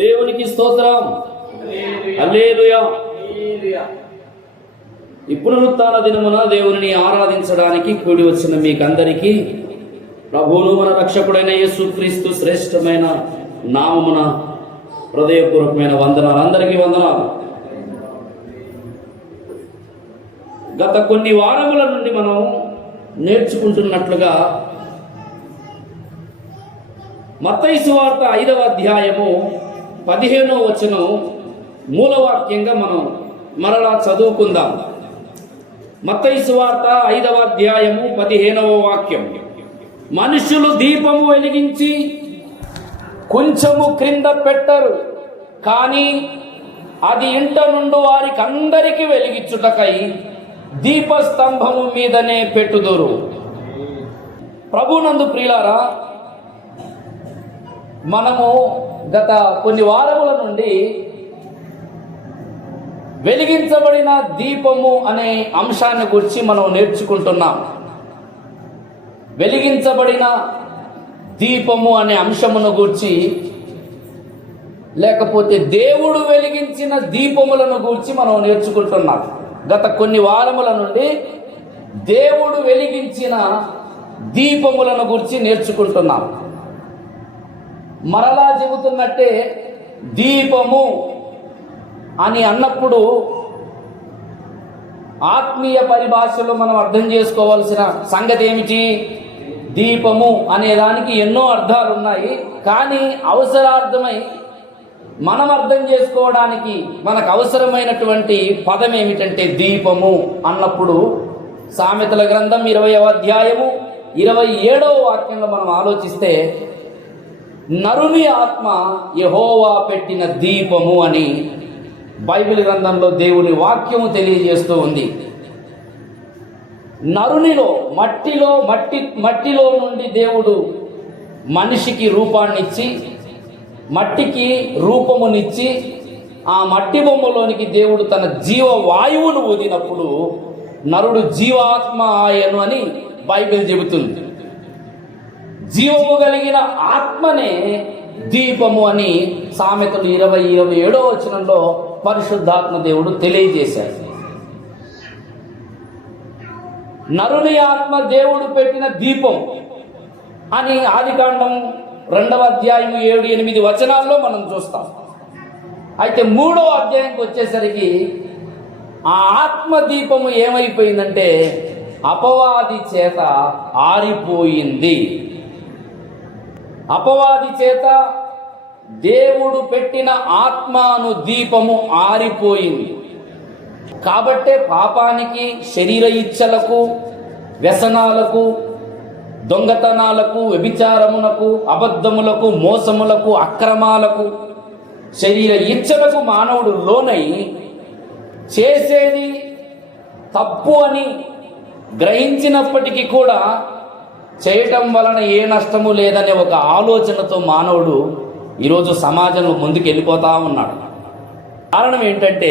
దేవునికి స్తోత్రం. హల్లెలూయా. ఇప్పుడు పునరుత్థాన దినమున దేవునిని ఆరాధించడానికి కూడి వచ్చిన మీకందరికీ ప్రభువును మన రక్షకుడైన యేసుక్రీస్తు శ్రేష్టమైన నామమున హృదయపూర్వకమైన వందనాలు. అందరికీ వందనాలు. గత కొన్ని వారముల నుండి మనం నేర్చుకుంటున్నట్లుగా మత్తయి సువార్త 5వ అధ్యాయము 15వ వచనం మూలవాక్యంగా మనం మరలా చదువుకుందాం. మత్తయి సువార్త 5వ అధ్యాయము 15వ వాక్యం. మనుషులు దీపము వెలిగించి కొంచెము క్రింద పెట్టరు, కానీ అది ఇంట నుండి వారికి అందరికీ వెలిగించుటకై దీపస్తంభము మీదనే పెట్టుదురు. ప్రభునందు ప్రియులారా, మనము గత కొన్ని వారముల నుండి వెలిగించబడిన దీపము అనే అంశాన్ని గురించి మనం నేర్చుకుంటున్నాం. వెలిగించబడిన దీపము అనే అంశమును గూర్చి, లేకపోతే దేవుడు వెలిగించిన దీపములను గూర్చి మనం నేర్చుకుంటున్నాం. గత కొన్ని వారముల నుండి దేవుడు వెలిగించిన దీపములను గురించి నేర్చుకుంటున్నాం. మరలా చెబుతున్నట్టే, దీపము అని అన్నప్పుడు ఆత్మీయ పరిభాషలో మనం అర్థం చేసుకోవాల్సిన సంగతి ఏమిటి? దీపము అనే దానికి ఎన్నో అర్థాలు ఉన్నాయి. కానీ అవసరార్థమై మనం అర్థం చేసుకోవడానికి మనకు అవసరమైనటువంటి పదం ఏమిటంటే దీపము అన్నప్పుడు సామెతల గ్రంథం 20వ అధ్యాయము 27వ వాక్యంలో మనం ఆలోచిస్తే, నరుని ఆత్మ యెహోవా పెట్టిన దీపము అని బైబిల్ గ్రంథంలో దేవుని వాక్యము తెలియజేస్తూ ఉంది. నరునిలో మట్టిలో నుండి దేవుడు మనిషికి రూపాన్నిచ్చి, మట్టికి రూపమునిచ్చి, ఆ మట్టి బొమ్మలోనికి దేవుడు తన జీవ వాయువును ఊదినప్పుడు నరుడు జీవాత్మ ఆయను అని బైబిల్ చెబుతుంది. జీవము కలిగిన ఆత్మనే దీపము అని సామెతలు 27వ వచనంలో పరిశుద్ధాత్మ దేవుడు తెలియజేశాడు. నరుని ఆత్మ దేవుడు పెట్టిన దీపం అని ఆదికాండం 2వ అధ్యాయం 7-8 వచనాల్లో మనం చూస్తాం. అయితే 3వ అధ్యాయంకి వచ్చేసరికి ఆ ఆత్మ దీపము ఏమైపోయిందంటే అపవాది చేత ఆరిపోయింది. అపవాది చేత దేవుడు పెట్టిన ఆత్మను దీపము ఆరిపోయింది. కాబట్టే పాపానికి, శరీర ఇచ్చలకు, వ్యసనాలకు, దొంగతనాలకు, వ్యభిచారమునకు, అబద్ధములకు, మోసములకు, అక్రమాలకు, శరీర ఇచ్చలకు మానవుడు లోనై చేసేది తప్పు అని గ్రహించినప్పటికీ కూడా చేయటం వలన ఏ నష్టము లేదనే ఒక ఆలోచనతో మానవుడు ఈరోజు సమాజంలో ముందుకు వెళ్ళిపోతా ఉన్నాడు. కారణం ఏంటంటే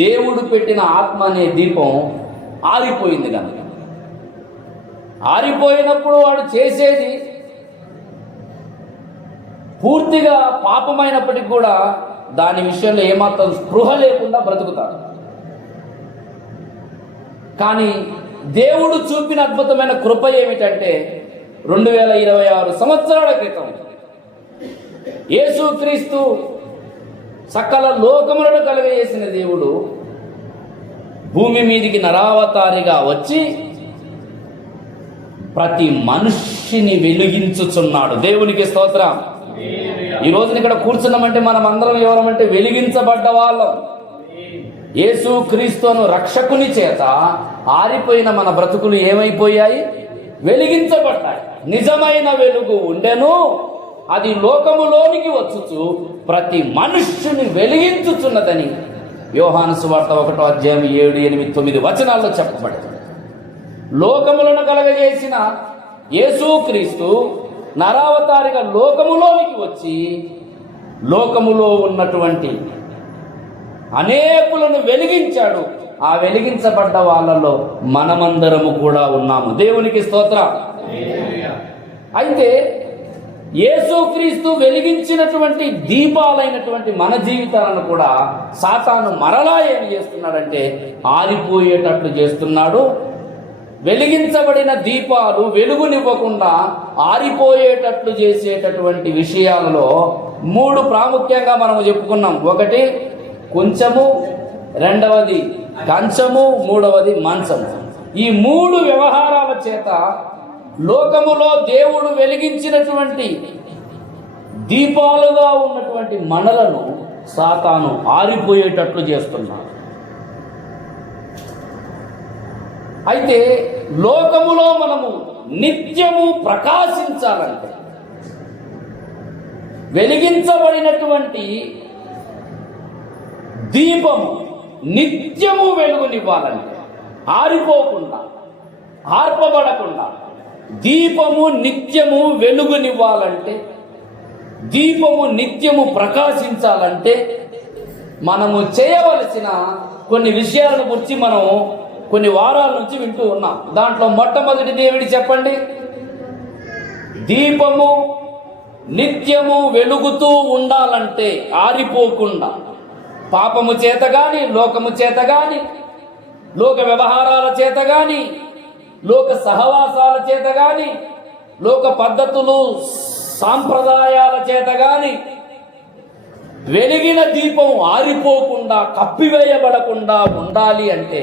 దేవుడు పెట్టిన ఆత్మ అనే దీపం ఆరిపోయింది కనుక. ఆరిపోయినప్పుడు వాడు చేసేది పూర్తిగా పాపమైనప్పటికీ కూడా దాని విషయంలో ఏమాత్రం స్పృహ లేకుండా బ్రతుకుతాడు. కానీ దేవుడు చూపిన అద్భుతమైన కృప ఏమిటంటే 2026 సంవత్సరాల క్రితం యేసుక్రీస్తు సకల లోకములను కలుగజేసిన దేవుడు భూమి మీదికి నరావతారిగా వచ్చి ప్రతి మనిషిని వెలిగించుచున్నాడు. దేవునికి స్తోత్రం. ఈ రోజున ఇక్కడ కూర్చున్నామంటే మనం అందరం ఎవరమంటే వెలిగించబడ్డ వాళ్ళం. యేసుక్రీస్తును రక్షకుని చేత ఆరిపోయిన మన బ్రతుకులు ఏమైపోయాయి? వెలిగించబడ్డాయి. నిజమైన వెలుగు ఉండెను, అది లోకములోనికి వచ్చుచు ప్రతి మనుష్యుని వెలిగించుచున్నదని యోహాను సువార్త 1వ అధ్యాయం 7, 8, 9 వచనాల్లో చెప్పబడింది. లోకములను కలగజేసిన యేసుక్రీస్తు నరావతారిగా లోకములోనికి వచ్చి లోకములో ఉన్నటువంటి అనేకులను వెలిగించాడు. ఆ వెలిగించబడ్డ వాళ్ళలో మనమందరము కూడా ఉన్నాము. దేవునికి స్తోత్రం. అయితే యేసుక్రీస్తు వెలిగించినటువంటి దీపాలైనటువంటి మన జీవితాలను కూడా సాతాను మరలా ఏం చేస్తున్నాడంటే ఆరిపోయేటట్లు చేస్తున్నాడు. వెలిగించబడిన దీపాలు వెలుగునివ్వకుండా ఆరిపోయేటట్లు చేసేటటువంటి విషయాలలో 3 ప్రాముఖ్యంగా మనము చెప్పుకున్నాం. ఒకటి కొంచెము, రెండవది కంచము, మూడవది మంచము. ఈ 3 వ్యవహారాల చేత లోకములో దేవుడు వెలిగించినటువంటి దీపాలుగా ఉన్నటువంటి మనలను సాతాను ఆరిపోయేటట్లు చేస్తున్నాడు. అయితే లోకములో మనము నిత్యము ప్రకాశించాలంటే, వెలిగించబడినటువంటి దీపము నిత్యము వెలుగునివ్వాలంటే, ఆరిపోకుండా, ఆర్పబడకుండా దీపము నిత్యము వెలుగునివ్వాలంటే, దీపము నిత్యము ప్రకాశించాలంటే మనము చేయవలసిన కొన్ని విషయాలను గురించి మనం కొన్ని వారాల నుంచి వింటూ ఉన్నాం. దాంట్లో మొట్టమొదటిది ఏమిటి చెప్పండి? దీపము నిత్యము వెలుగుతూ ఉండాలంటే, ఆరిపోకుండా, పాపము చేత గాని, లోకము చేత గాని, లోక వ్యవహారాల చేత గాని, లోక సహవాసాల చేత గాని, లోక పద్ధతులు సాంప్రదాయాల చేత గాని వెలిగిన దీపం ఆరిపోకుండా, కప్పివేయబడకుండా ఉండాలి అంటే,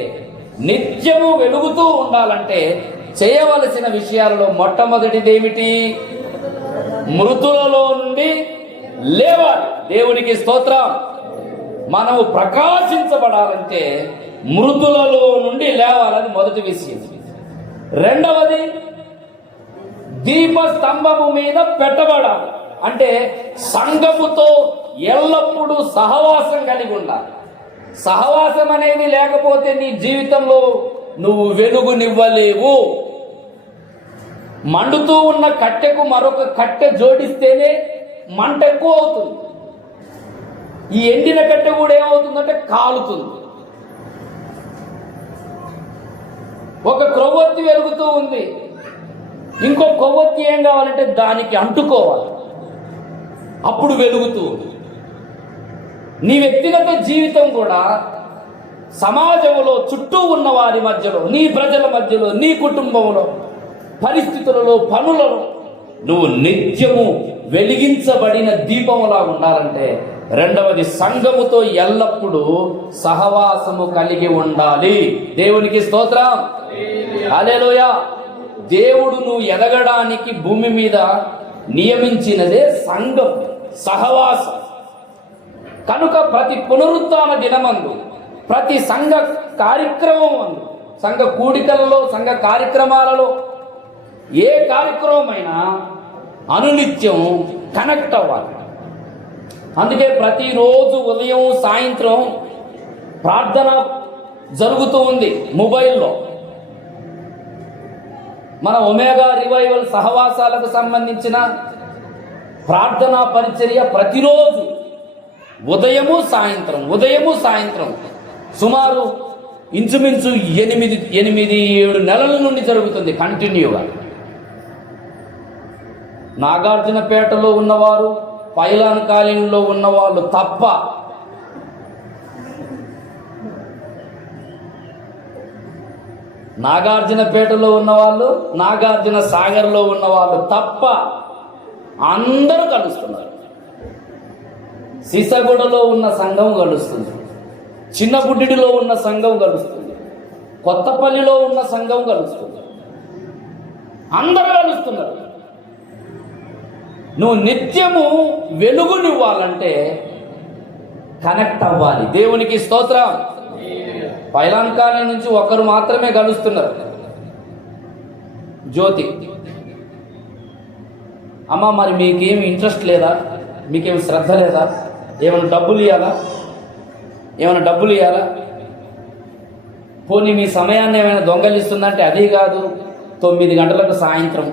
నిత్యము వెలుగుతూ ఉండాలంటే చేయవలసిన విషయాలలో మొట్టమొదటిది ఏమిటి? మృతులలో నుండి లేవాలి. దేవునికి స్తోత్రం. మనము ప్రకాశించబడాలంటే మృతులలో నుండి లేవాలని మొదటి విషయం. రెండవది, దీపస్తంభము మీద పెట్టబడాలి. అంటే సంఘముతో ఎల్లప్పుడూ సహవాసం కలిగి ఉండాలి. సహవాసం అనేది లేకపోతే నీ జీవితంలో నువ్వు వెలుగునివ్వలేవు. మండుతూ ఉన్న కట్టెకు మరొక కట్టె జోడిస్తేనే మంట ఎక్కువ అవుతుంది. ఈ ఎండిన కట్టె కూడా ఏమవుతుందంటే కాలుతుంది. ఒక కొవ్వొత్తి వెలుగుతూ ఉంది, ఇంకో కొవ్వొత్తి ఏం కావాలంటే దానికి అంటుకోవాలి, అప్పుడు వెలుగుతూ ఉంది. నీ వ్యక్తిగత జీవితం కూడా సమాజంలో, చుట్టూ ఉన్న వారి మధ్యలో, నీ ప్రజల మధ్యలో, నీ కుటుంబంలో, పరిస్థితులలో, పనులలో నువ్వు నిత్యము వెలిగించబడిన దీపములా ఉండాలంటే, రెండవది సంఘముతో ఎల్లప్పుడూ సహవాసము కలిగి ఉండాలి. దేవునికి స్తోత్రం. హల్లెలూయా. దేవుడు నువ్వు ఎదగడానికి భూమి మీద నియమించినదే సంఘం, సహవాసం. కనుక ప్రతి పునరుత్థాన దినమందు, ప్రతి సంఘ కార్యక్రమం, సంఘ కూడికలలో, సంఘ కార్యక్రమాలలో, ఏ కార్యక్రమమైనా అనునిత్యం కనెక్ట్ అవ్వాలి. అందుకే ప్రతిరోజు ఉదయం సాయంత్రం ప్రార్థన జరుగుతూ ఉంది మొబైల్లో. మన ఒమేగా రివైవల్ సహవాసాలకు సంబంధించిన ప్రార్థనా పరిచర్య ప్రతిరోజు ఉదయము సాయంత్రం సుమారు ఇంచుమించు 8-7 నెలల నుండి జరుగుతుంది కంటిన్యూగా. నాగార్జునపేటలో ఉన్నవారు, పైలాన్ కాలనీలో ఉన్నవాళ్ళు తప్ప నాగార్జునపేటలో ఉన్నవాళ్ళు, నాగార్జున సాగర్లో ఉన్నవాళ్ళు తప్ప అందరూ కలుస్తున్నారు. సీసగూడలో ఉన్న సంఘం కలుస్తుంది, చిన్నబుడ్డిలో ఉన్న సంఘం కలుస్తుంది, కొత్తపల్లిలో ఉన్న సంఘం కలుస్తుంది, అందరూ కలుస్తున్నారు. నువ్వు నిత్యము వెలుగునివ్వాలంటే కనెక్ట్ అవ్వాలి. దేవునికి స్తోత్రం. పైలాన్ కాలనీ నుంచి ఒకరు మాత్రమే కలుస్తున్నారు, జ్యోతి. అమ్మ, మరి మీకేమి ఇంట్రెస్ట్ లేదా? మీకేమి శ్రద్ధ లేదా? ఏమైనా డబ్బులు ఇవ్వాలా? పోనీ మీ సమయాన్ని ఏమైనా దొంగలిస్తుందంటే అది కాదు. 9 గంటలకు సాయంత్రం,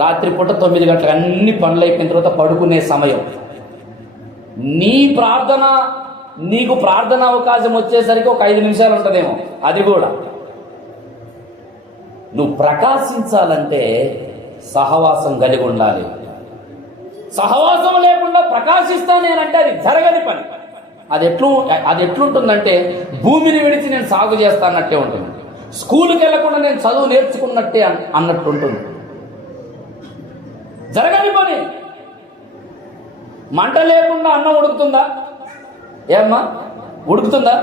రాత్రిపూట 9 గంటలకు అన్ని పనులు అయిపోయిన తర్వాత పడుకునే సమయం. నీ ప్రార్థన, నీకు ప్రార్థన అవకాశం వచ్చేసరికి ఒక 5 నిమిషాలు ఉంటుందేమో, అది కూడా. నువ్వు ప్రకాశించాలంటే సహవాసం కలిగి ఉండాలి. సహవాసం లేకుండా ప్రకాశిస్తా నేనంటే అది జరగని పని. అది ఎట్లుంటుందంటే భూమిని విడిచి నేను సాగు చేస్తానట్టే ఉంటుంది. స్కూల్కి వెళ్లకుండా నేను చదువు నేర్చుకున్నట్టే అన్నట్టు ఉంటుంది. జరగని పని. మంట లేకుండా అన్నం ఉడుకుతుందా? ఏమ్మా ఉడుకుతుందా?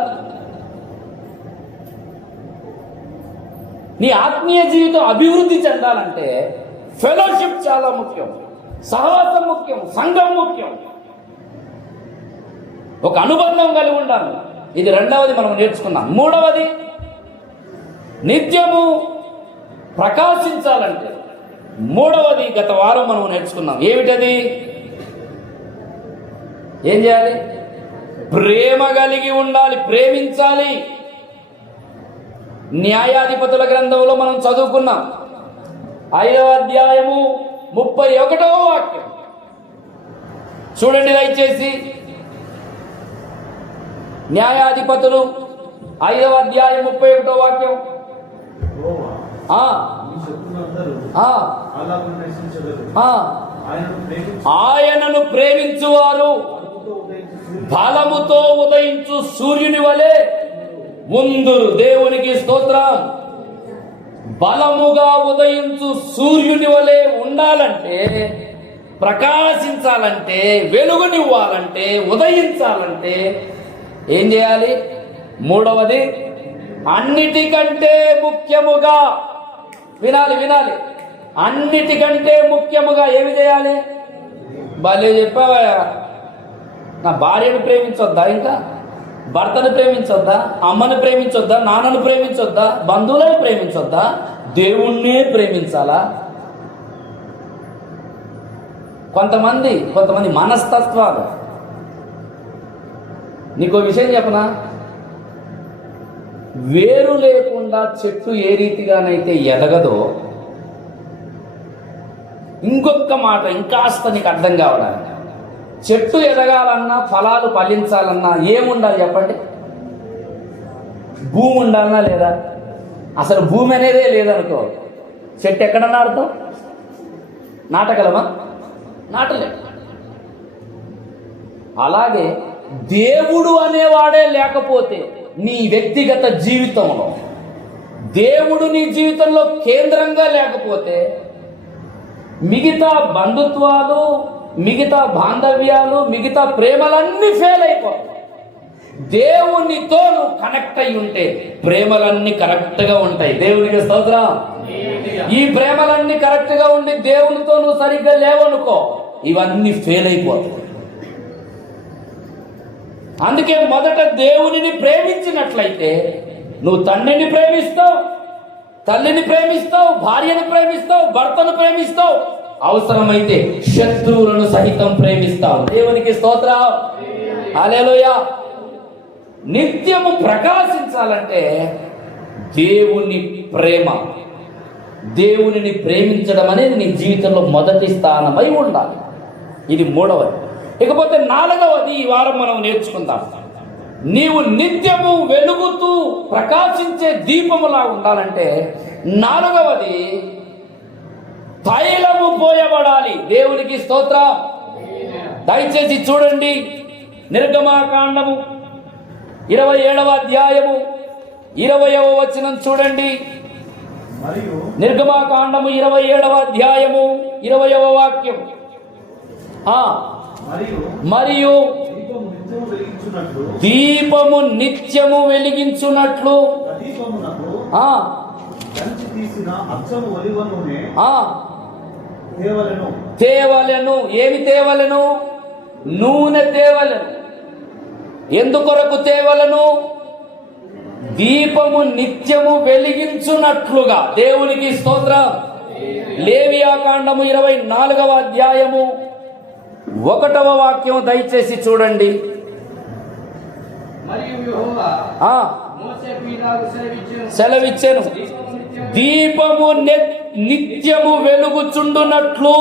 నీ ఆత్మీయ జీవితం అభివృద్ధి చెందాలంటే ఫెలోషిప్ చాలా ముఖ్యం, సహవాసం ముఖ్యం, సంఘం ముఖ్యం, ఒక అనుబంధం కలిగి ఉండాలి. ఇది రెండవది మనం నేర్చుకున్నాం. మూడవది నిత్యము ప్రకాశించాలంటే మూడవది గత వారం మనం నేర్చుకున్నాం. ఏమిటది? ఏం చేయాలి? ప్రేమ కలిగి ఉండాలి, ప్రేమించాలి. న్యాయాధిపతుల గ్రంథంలో మనం చదువుకున్నాం 5వ అధ్యాయము 31వ వాక్యం చూడండి దయచేసి. న్యాయాధిపతులు 5వ అధ్యాయం 31వ వాక్యం. ఆయనను ప్రేమించువారు బలముతో ఉదయించు సూర్యుని వలె ముందురు. దేవునికి స్తోత్రం. బలముగా ఉదయించు సూర్యుని వలె ఉండాలంటే, ప్రకాశించాలంటే, వెలుగునివ్వాలంటే, ఉదయించాలంటే ఏం చేయాలి? మూడవది అన్నిటికంటే ముఖ్యముగా వినాలి. అన్నిటికంటే ముఖ్యముగా ఏమి చేయాలి? భలే చెప్పావా. నా భార్యను ప్రేమించొద్దా? ఇంకా భర్తను ప్రేమించొద్దా? అమ్మను ప్రేమించొద్దా? నాన్నను ప్రేమించొద్దా? బంధువులను ప్రేమించొద్దా? దేవుణ్ణే ప్రేమించాలా? కొంతమంది మనస్తత్వాలు. నీకో విషయం చెప్పనా? వేరు లేకుండా చెట్టు ఏ రీతిగానైతే ఎదగదో, ఇంకొక మాట ఇంకాస్త నీకు అర్థం కావడానికి, చెట్టు ఎదగాలన్నా ఫలాలు ఫలించాలన్నా ఏముండాలి చెప్పండి? భూమి ఉండాలన్నా లేదా? అసలు భూమి అనేదే లేదనుకో, చెట్టు ఎక్కడ నాటుతాం? నాటగలమా? నాటలే. అలాగే దేవుడు అనేవాడే లేకపోతే నీ వ్యక్తిగత జీవితంలో దేవుడు నీ జీవితంలో కేంద్రంగా లేకపోతే మిగతా బంధుత్వాలు, మిగతా బాంధవ్యాలు, మిగతా ప్రేమలన్నీ ఫెయిల్ అయిపోతాయి. దేవునితో నువ్వు కనెక్ట్ అయి ఉంటే ప్రేమలన్నీ కరెక్ట్ గా ఉంటాయి. దేవునికి స్తోత్రం. ఈ ప్రేమలన్నీ కరెక్ట్ గా ఉండి దేవునితో నువ్వు సరిగ్గా లేవనుకో, ఇవన్నీ ఫెయిల్ అయిపోతాయి. అందుకే మొదట దేవునిని ప్రేమించినట్లయితే నువ్వు తండ్రిని ప్రేమిస్తావు, తల్లిని ప్రేమిస్తావు, భార్యను ప్రేమిస్తావు, భర్తను ప్రేమిస్తావు, అవసరమైతే శత్రువులను సహితం ప్రేమిస్తావు. దేవునికి స్తోత్రం. హల్లెలూయా. నిత్యము ప్రకాశించాలంటే దేవుని ప్రేమ, దేవునిని ప్రేమించడం అనేది నీ జీవితంలో మొదటి స్థానమై ఉండాలి. ఇది మూడవది. ఇకపోతే నాలుగవది ఈ వారం మనం నేర్చుకుందాం. నీవు నిత్యము వెలుగుతూ ప్రకాశించే దీపములా ఉండాలంటే నాలుగవది తైలము పోయబడాలి. దేవునికి స్తోత్రం. దయచేసి చూడండి, నిర్గమాకాండము 27వ అధ్యాయము 20వ వచనం చూడండి. నిర్గమాకాండము 27వ అధ్యాయము 20వ వాక్యం. మరియు దీపము నిత్యము వెలిగించున్నట్లు తేవలెను. ఏమి తేవలెను? నూనె తేవలెను. ఎందుకొరకు తేవలను? దీపము నిత్యము వెలిగించున్నట్లుగా. దేవునికి స్తోత్రం. లేవియాకాండము 24వ అధ్యాయము 1వ వాక్యం దయచేసి చూడండి. సెలవిచ్చాను, దీపము నిత్యము వెలుగుచుండునట్లు.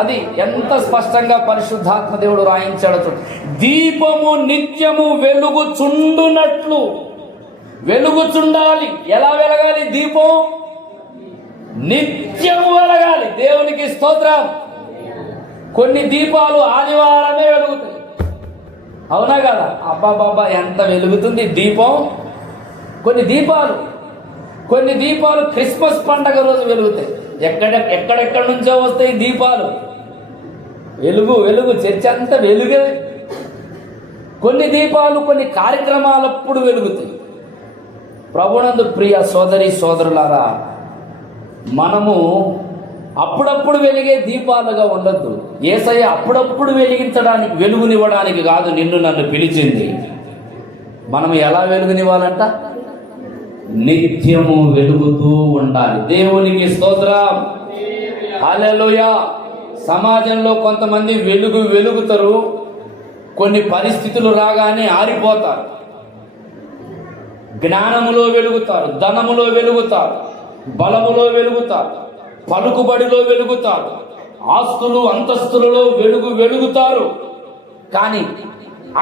అది ఎంత స్పష్టంగా పరిశుద్ధాత్మ దేవుడు రాయించాడు చూడు. దీపము నిత్యము వెలుగుచుండునట్లు. వెలుగుచుండాలి. ఎలా వెలగాలి? దీపం నిత్యము వెలగాలి. దేవునికి స్తోత్రం. కొన్ని దీపాలు ఆదివారమే వెలుగుతాయి. అవునా కదా? అబ్బాబాబా ఎంత వెలుగుతుంది దీపం. కొన్ని దీపాలు క్రిస్మస్ పండగ రోజు వెలుగుతాయి. ఎక్కడెక్కడి నుంచో వస్తాయి దీపాలు. వెలుగు చర్చ అంతా వెలుగే. కొన్ని దీపాలు కొన్ని కార్యక్రమాలప్పుడు వెలుగుతాయి. ప్రభునందు ప్రియ సోదరి సోదరులారా, మనము అప్పుడప్పుడు వెలిగే దీపాలుగా ఉండొద్దు. యేసయ్య అప్పుడప్పుడు వెలిగించడానికి, వెలుగునివ్వడానికి కాదు నిన్ను నన్ను పిలిచింది. మనం ఎలా వెలుగునివ్వాలంట? నిత్యము వెలుగుతూ ఉండాలి. దేవునికి స్తోత్రం, హల్లెలూయా. సమాజంలో కొంతమంది వెలుగుతారు, కొన్ని పరిస్థితులు రాగానే ఆరిపోతారు. జ్ఞానములో వెలుగుతారు, ధనములో వెలుగుతారు, బలములో వెలుగుతారు, పలుకుబడిలో వెలుగుతారు, ఆస్తులు అంతస్తులలో వెలుగుతారు. కానీ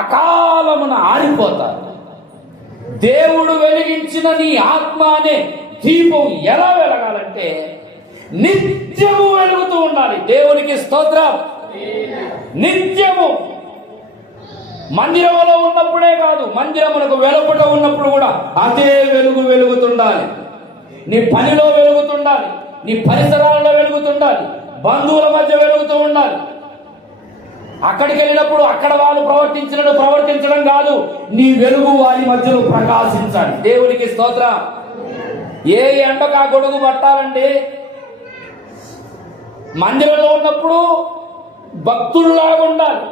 అకాలమున ఆరిపోతారు. దేవుడు వెలిగించిన నీ ఆత్మ అనే దీపం ఎలా వెలగాలంటే నిత్యము వెలుగుతూ ఉండాలి. దేవునికి స్తోత్రం. నిత్యము మందిరంలో ఉన్నప్పుడే కాదు, మందిరమునకు వెలుపట ఉన్నప్పుడు కూడా అదే వెలుగుతుండాలి. నీ పనిలో వెలుగుతుండాలి, నీ పరిసరాలలో వెలుగుతుండాలి, బంధువుల మధ్య వెలుగుతూ ఉండాలి. అక్కడికి వెళ్ళినప్పుడు అక్కడ వాళ్ళు ప్రవర్తించడం కాదు, నీ వెలుగు వారి మధ్యలో ప్రకాశించాలి. దేవునికి స్తోత్రం. ఏ ఎండకు ఆ గొడుగు పట్టాలండి? మందిరంలో ఉన్నప్పుడు భక్తుల్లాగా ఉండాలి.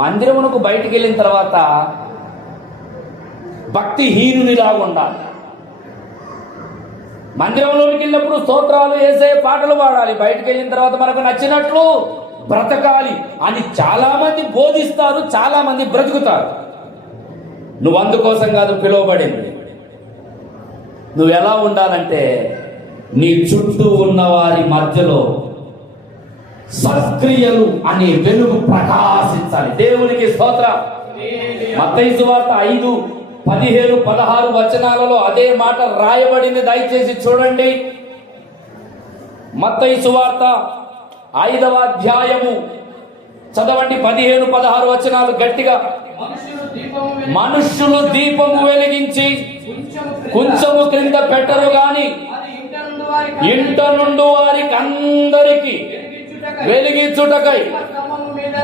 మందిరమునకు బయటికి వెళ్ళిన తర్వాత భక్తిహీనునిలాగా ఉండాలి. మందిరంలోనికి వెళ్ళినప్పుడు స్తోత్రాలు యేసయ్య పాటలు పాడాలి. బయటికి వెళ్ళిన తర్వాత మనకు నచ్చినట్లు బ్రతకాలి అని చాలా మంది బోధిస్తారు, చాలా మంది బ్రతుకుతారు. నువ్వు అందుకోసం కాదు పిలువబడింది. నువ్వు ఎలా ఉండాలంటే నీ చుట్టూ ఉన్న వారి మధ్యలో సత్క్రియలు అనే వెలుగు ప్రకాశించాలి. దేవునికి స్తోత్రం. మత్తయి సువార్త 5:15-16 వచనాలలో అదే మాట రాయబడింది. దయచేసి చూడండి. మత్తయి సువార్త 5వ అధ్యాయము చదవండి. 15-16 వచనాలు గట్టిగా. మనుష్యులు దీపము వెలిగించి కొంచెము క్రింద పెట్టరు గాని ఇంట నుండి వారికి అందరికి వెలిగించుటకై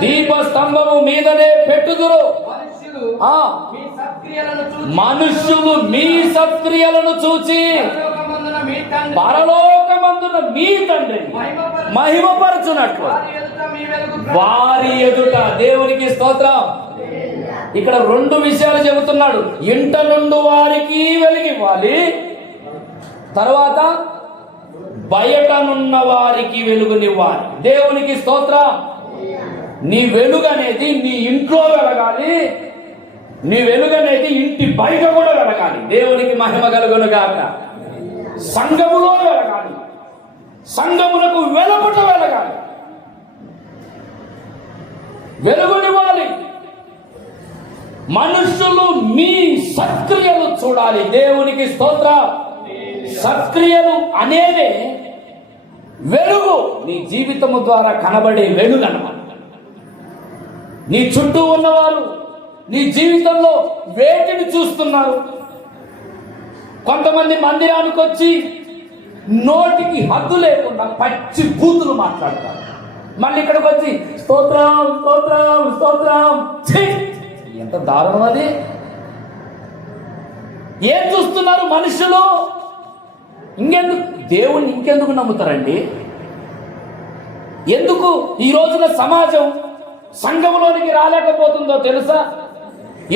దీపస్తంభము మీదనే పెట్టుదురు. మనుష్యులు మీ సత్క్రియలను చూచి పరలోకమందున మీ తండ్రి మహిమపరచునట్లు వారి ఎదుట. దేవునికి స్తోత్రం. ఇక్కడ 2 విషయాలు చెబుతున్నాడు. ఇంట నుండి వారికి వెలిగివ్వాలి, తర్వాత బయటనున్న వారికి వెలుగునివ్వాలి. దేవునికి స్తోత్రం. నీ వెలుగు అనేది నీ ఇంట్లో వెలగాలి, నీ వెలుగు అనేది ఇంటి బయట కూడా వెలగాలి. దేవునికి మహిమ కలుగును గాక. సంఘములో వెలగాలి, సంఘమునకు వెలుపట వెలగాలి, వెలుగునివ్వాలి. మనుషులు మీ సత్క్రియలు చూడాలి. దేవునికి స్తోత్రం. సత్క్రియలు అనేవే వెలుగు. నీ జీవితము ద్వారా కనబడే వెలుగు అన్నమాట. నీ చుట్టూ ఉన్నవారు నీ జీవితంలో వేటిని చూస్తున్నారు? కొంతమంది మందిరానికి వచ్చి నోటికి హద్దు లేకుండా పచ్చి బూతులు మాట్లాడతారు. మళ్ళీ ఇక్కడికి వచ్చి స్తోత్రం స్తోత్రం స్తోత్రం. ఎంత దారుణం అది! ఏం చూస్తున్నారు మనుషులు? దేవుణ్ణి ఇంకెందుకు నమ్ముతారండి? ఎందుకు ఈ రోజున సమాజం సంఘంలోనికి రాలేకపోతుందో తెలుసా?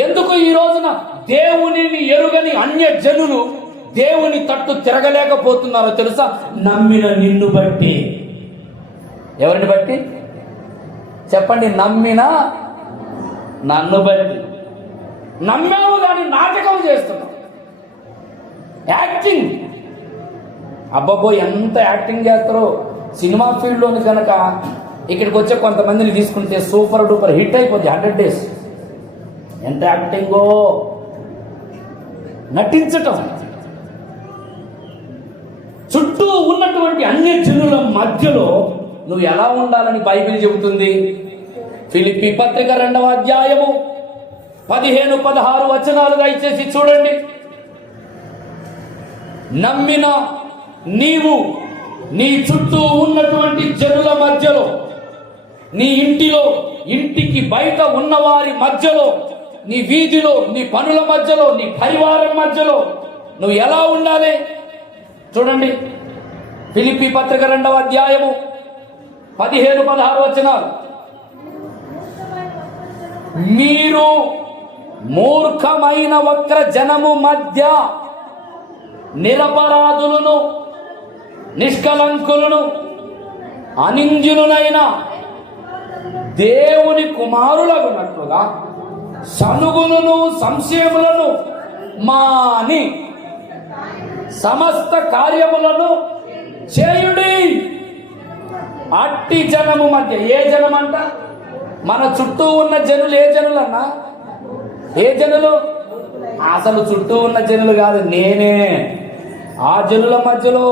ఎందుకు ఈ రోజున దేవునిని ఎరుగని అన్య జనులు దేవుని తట్టు తిరగలేకపోతున్నారో తెలుసా? నమ్మిన నిన్ను బట్టి. ఎవరిని బట్టి చెప్పండి? నమ్మిన నన్ను బట్టి. నమ్మావు కానీ నాటకం చేస్తున్నావు, యాక్టింగ్. అబ్బబ్బో ఎంత యాక్టింగ్ చేస్తారో. సినిమా ఫీల్డ్లోని కనుక ఇక్కడికి వచ్చే కొంతమందిని తీసుకుంటే సూపర్ డూపర్ హిట్ అయిపోద్ది. 100 days. ఎంత యాక్టింగో, నటించటం. చుట్టూ ఉన్నటువంటి అన్య జనుల మధ్యలో నువ్వు ఎలా ఉండాలని బైబిల్ చెబుతుంది. ఫిలిప్పీ పత్రిక 2వ అధ్యాయము 15-16 వచనాలు దయచేసి చూడండి. నమ్మిన నీవు నీ చుట్టూ ఉన్నటువంటి జనుల మధ్యలో, నీ ఇంటిలో, ఇంటికి బయట ఉన్నవారి మధ్యలో, నీ వీధిలో, నీ పనుల మధ్యలో, నీ పరివారం మధ్యలో నువ్వు ఎలా ఉండాలి చూడండి. ఫిలిప్పీ పత్రిక 2వ అధ్యాయము 15-16 వచనాలు. మీరు మూర్ఖమైన వక్ర జనము మధ్య నిరపరాధులను, నిష్కలంకులను, అనింజునునైన దేవుని కుమారులగునట్లుగా సనుగులను, సంశయములను మాని సమస్త కార్యములను చేయుడి. అట్టి జనము మధ్య, ఏ జనమంట? మన చుట్టూ ఉన్న జనులు ఏ జనులన్నా? ఏ జనులు? అసలు చుట్టూ ఉన్న జనులు కాదు, నేనే. ఆ జనుల మధ్యలో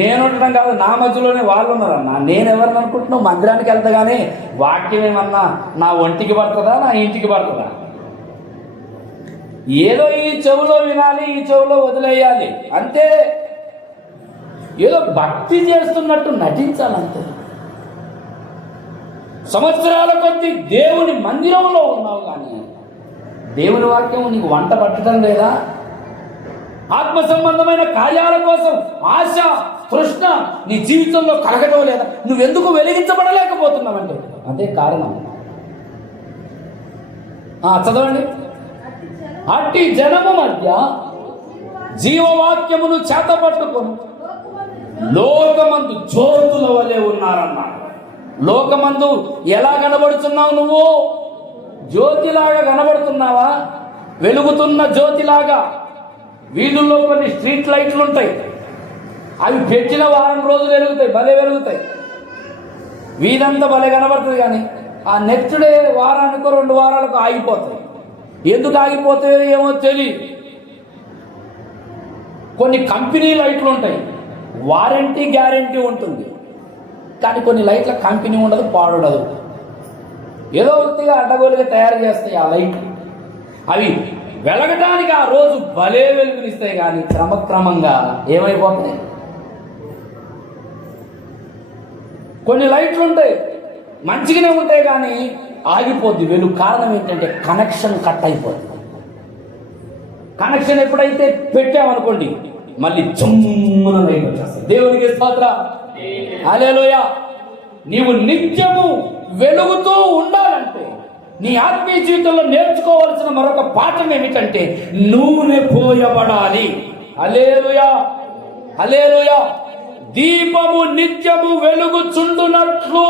నేను ఉండడం కాదు, నా మధ్యలోనే వాళ్ళు ఉన్నారన్నా. నేనెవరిని అనుకుంటున్నావు? మందిరానికి వెళ్తా కానీ వాక్యం ఏమన్నా నా ఒంటికి పడుతుందా, నా ఇంటికి పడుతుందా? ఏదో ఈ చెవులో వినాలి, ఈ చెవులో వదిలేయాలి అంతే. ఏదో భక్తి చేస్తున్నట్టు నటించాలంతే. సంవత్సరాల కొద్ది దేవుని మందిరంలో ఉన్నావు కానీ దేవుని వాక్యం నీకు వంట పట్టడం లేదా? ఆత్మ సంబంధమైన కార్యాల కోసం ఆశ, తృష్ణ నీ జీవితంలో కలగడం లేదా? నువ్వెందుకు వెలిగించబడలేకపోతున్నావంటే అదే కారణం. చదవండి. అట్టి జనము మధ్య జీవవాక్యమును చేతపట్టుకొని లోకమందు జ్యోతుల వలె ఉన్నారన్నాడు. లోకమందు ఎలా కనబడుతున్నావు? నువ్వు జ్యోతిలాగా కనబడుతున్నావా? వెలుగుతున్న జ్యోతిలాగా. వీధుల్లో కొన్ని స్ట్రీట్ లైట్లు ఉంటాయి, అవి పెట్టిన వారం రోజులు వెలుగుతాయి, భలే వెలుగుతాయి, వీధంతా భలే కనబడుతుంది. కానీ ఆ నెక్స్ట్ డే వారానికో 2 వారాలకు ఆగిపోతాయి. ఎందుకు ఆగిపోతాయో ఏమో తెలియదు. కొన్ని కంపెనీ లైట్లు ఉంటాయి, వారంటీ గ్యారంటీ ఉంటుంది, కానీ కొన్ని లైట్ల కంపెనీ ఉండదు, పాడుండదు. ఏదో వృత్తిగా అడ్డగోలుగా తయారు చేస్తాయి ఆ లైట్లు. అవి వెలగడానికి ఆ రోజు భలే వెలుగునిస్తాయి, కానీ క్రమక్రమంగా ఏమైపోతాయి? కొన్ని లైట్లు ఉంటాయి మంచిగానే ఉంటాయి, కానీ ఆగిపోద్ది వెలుగు. కారణం ఏంటంటే కనెక్షన్ కట్ అయిపోతుంది. కనెక్షన్ ఎప్పుడైతే పెట్టామనుకోండి మళ్ళీ జమ్మున లైట్ వచ్చేస్తుంది. దేవునికి స్తోత్రం, హల్లెలూయా. నీవు నిత్యము వెలుగుతూ ఉండాలంటే నీ ఆత్మీయ జీవితంలో నేర్చుకోవాల్సిన మరొక పాఠం ఏమిటంటే నూనె పోయబడాలి. హల్లెలూయా, హల్లెలూయా. దీపము నిత్యము వెలుగుచుండునట్లు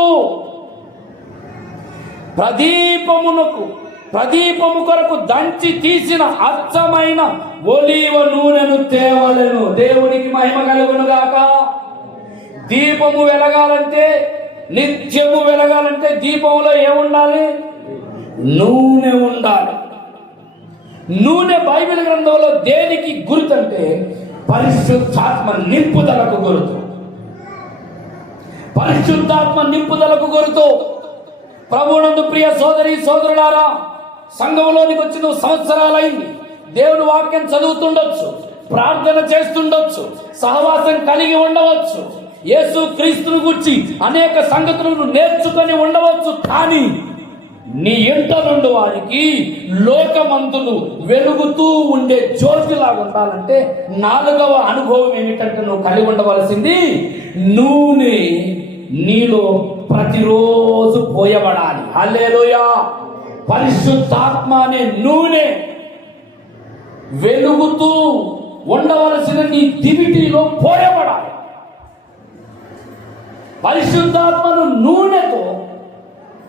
ప్రదీపము కొరకు దంచి తీసిన అచ్చమైన ఒలీవ నూనెను తేవలెను. దేవునికి మహిమ కలుగును గాక. దీపము వెలగాలంటే, నిత్యము వెలగాలంటే దీపంలో ఏముండాలి? నూనె ఉండాలి. నూనె బైబిల్ గ్రంథంలో దేనికి గుర్తంటే పరిశుద్ధాత్మ నింపుదలకు గుర్తు. పరిశుద్ధాత్మ నింపుదలకు గుర్తు. ప్రభువునందు ప్రియ సోదరి సోదరులారా, సంఘంలోనికి వచ్చి నువ్వు సంవత్సరాలైంది, దేవుని వాక్యం చదువుతుండొచ్చు, ప్రార్థన చేస్తుండొచ్చు, సహవాసం కలిగి ఉండవచ్చు, యేసు క్రీస్తుని గురించి అనేక సంగతులను నేర్చుకొని ఉండవచ్చు. కానీ నీ ఇంట నుండి వారికి లోకమందును వెలుగుతూ ఉండే జ్యోతిలాగా ఉండాలంటే 4వ అనుభవం ఏమిటంటే నువ్వు కలిగి ఉండవలసింది నూనె నీలో ప్రతిరోజు పోయబడాలి. హల్లెలూయా. పరిశుద్ధాత్మ అనే నూనె వెలుగుతూ ఉండవలసిన నీ దివిటీలో పోయబడాలి. పరిశుద్ధాత్మను నూనెతో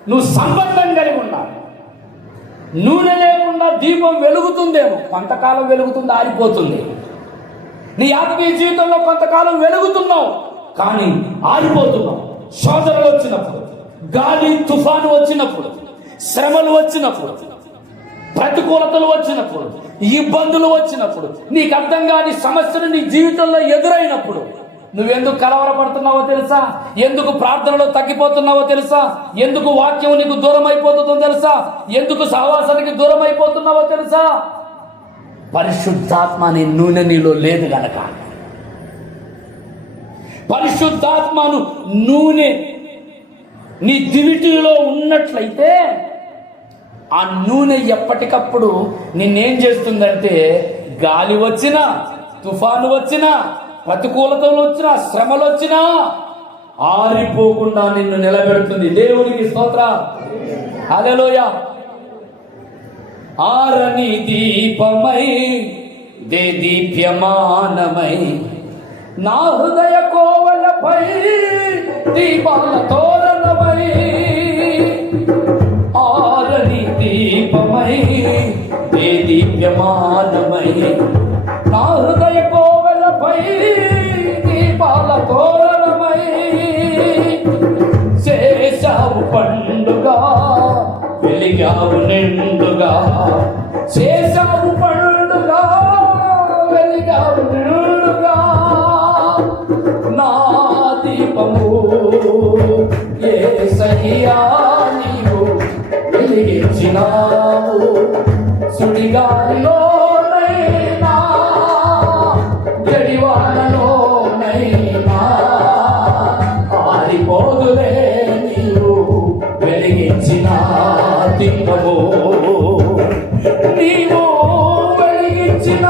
నువ్వు సంబంధం కలిగి ఉండాలి. నూనె లేకుండా దీపం వెలుగుతుందేమో, కొంతకాలం వెలుగుతుంది, ఆరిపోతుంది. నీ ఆత్మీయ జీవితంలో కొంతకాలం వెలుగుతున్నావు, కానీ ఆరిపోతున్నావు. శోధనలు వచ్చినప్పుడు, గాలి తుఫాను వచ్చినప్పుడు, శ్రమలు వచ్చినప్పుడు, ప్రతికూలతలు వచ్చినప్పుడు, ఇబ్బందులు వచ్చినప్పుడు, నీకు అర్థం కాని సమస్యలు నీ జీవితంలో ఎదురైనప్పుడు నువ్వెందుకు కలవరపడుతున్నావో తెలుసా? ఎందుకు ప్రార్థనలో తగ్గిపోతున్నావో తెలుసా? ఎందుకు వాక్యం నీకు దూరం అయిపోతుందో తెలుసా? ఎందుకు సహవాసానికి దూరం అయిపోతున్నావో తెలుసా? పరిశుద్ధాత్మ అనే నూనె నీలో లేదు గనక. పరిశుద్ధాత్మను నూనె నీ దివిటీలో ఉన్నట్లయితే ఆ నూనె ఎప్పటికప్పుడు నిన్నేం చేస్తుందంటే, గాలి వచ్చినా, తుఫాను వచ్చినా, ప్రతికూలతలు వచ్చినా, శ్రమలు వచ్చినా ఆరిపోకుండా నిన్ను నిలబెడుతుంది. దేవునికి స్తోత్రం, హల్లెలూయా. ఆరని దీపమై దీప్యమానమై నా హృదయ కోవలపై దీపాల తోరణమై, ఆరని దీపమై దీప్యమానమై నా హృదయ కోవలపై దీపాల తోరణమై, చేశావు పండుగ వెలిగావు నిండుగా, చేశావు పండుగ వెలిగావు నిండుగా, నా దీపము యేసయ్యా నీవు వెలిగించినావు, సుడిగాలిలోనైనా జడివానలోనైనా ఆరిపోదులే నీవు వెలిగించిన దీపము, నీవు వెలిగించిన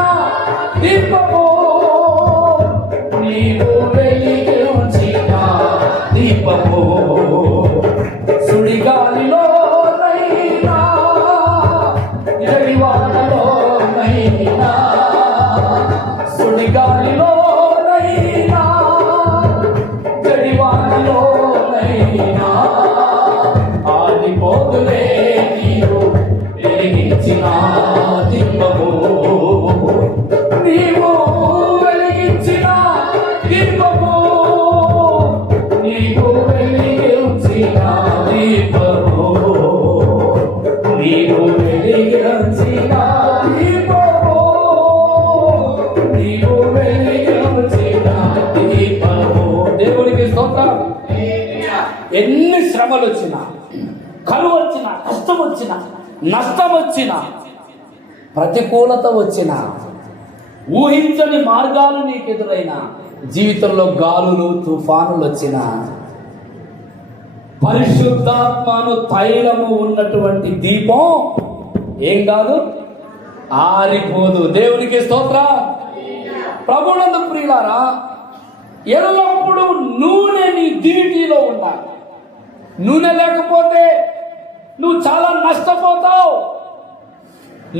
దీపము, నీవు వెలిగించిన దీపము, సుడిగాలిలోనైనా జడివానలోనైనా, సుడిగాలిలోనైనా జడివానలోనైనా ఆరిపోదులే నీవు వెలిగించిన దీపము, నీవు వెలిగించిన దీపము, నీవు వెలిగించిన దీపము, నీవు వెలిగించిన దీపము, నీవు వెలిగించిన దీపము. దేవునికి స్తోత్రం. ఎన్ని శ్రమలు వచ్చినా, కరువు వచ్చినా, కష్టం వచ్చినా, నష్టం వచ్చినా, ప్రతికూలత వచ్చినా, ఊహించని మార్గాలు నీకు ఎదురైనా, జీవితంలో గాలులు తుఫానులు వచ్చినా, పరిశుద్ధాత్మను తైలము ఉన్నటువంటి దీపం ఏం కాదు, ఆరిపోదు. దేవునికి స్తోత్రం. ప్రభునందు ప్రియులారా, ఎల్లప్పుడూ నూనె నీ దివిటీలో ఉండాలి. నూనె లేకపోతే నువ్వు చాలా నష్టపోతావు.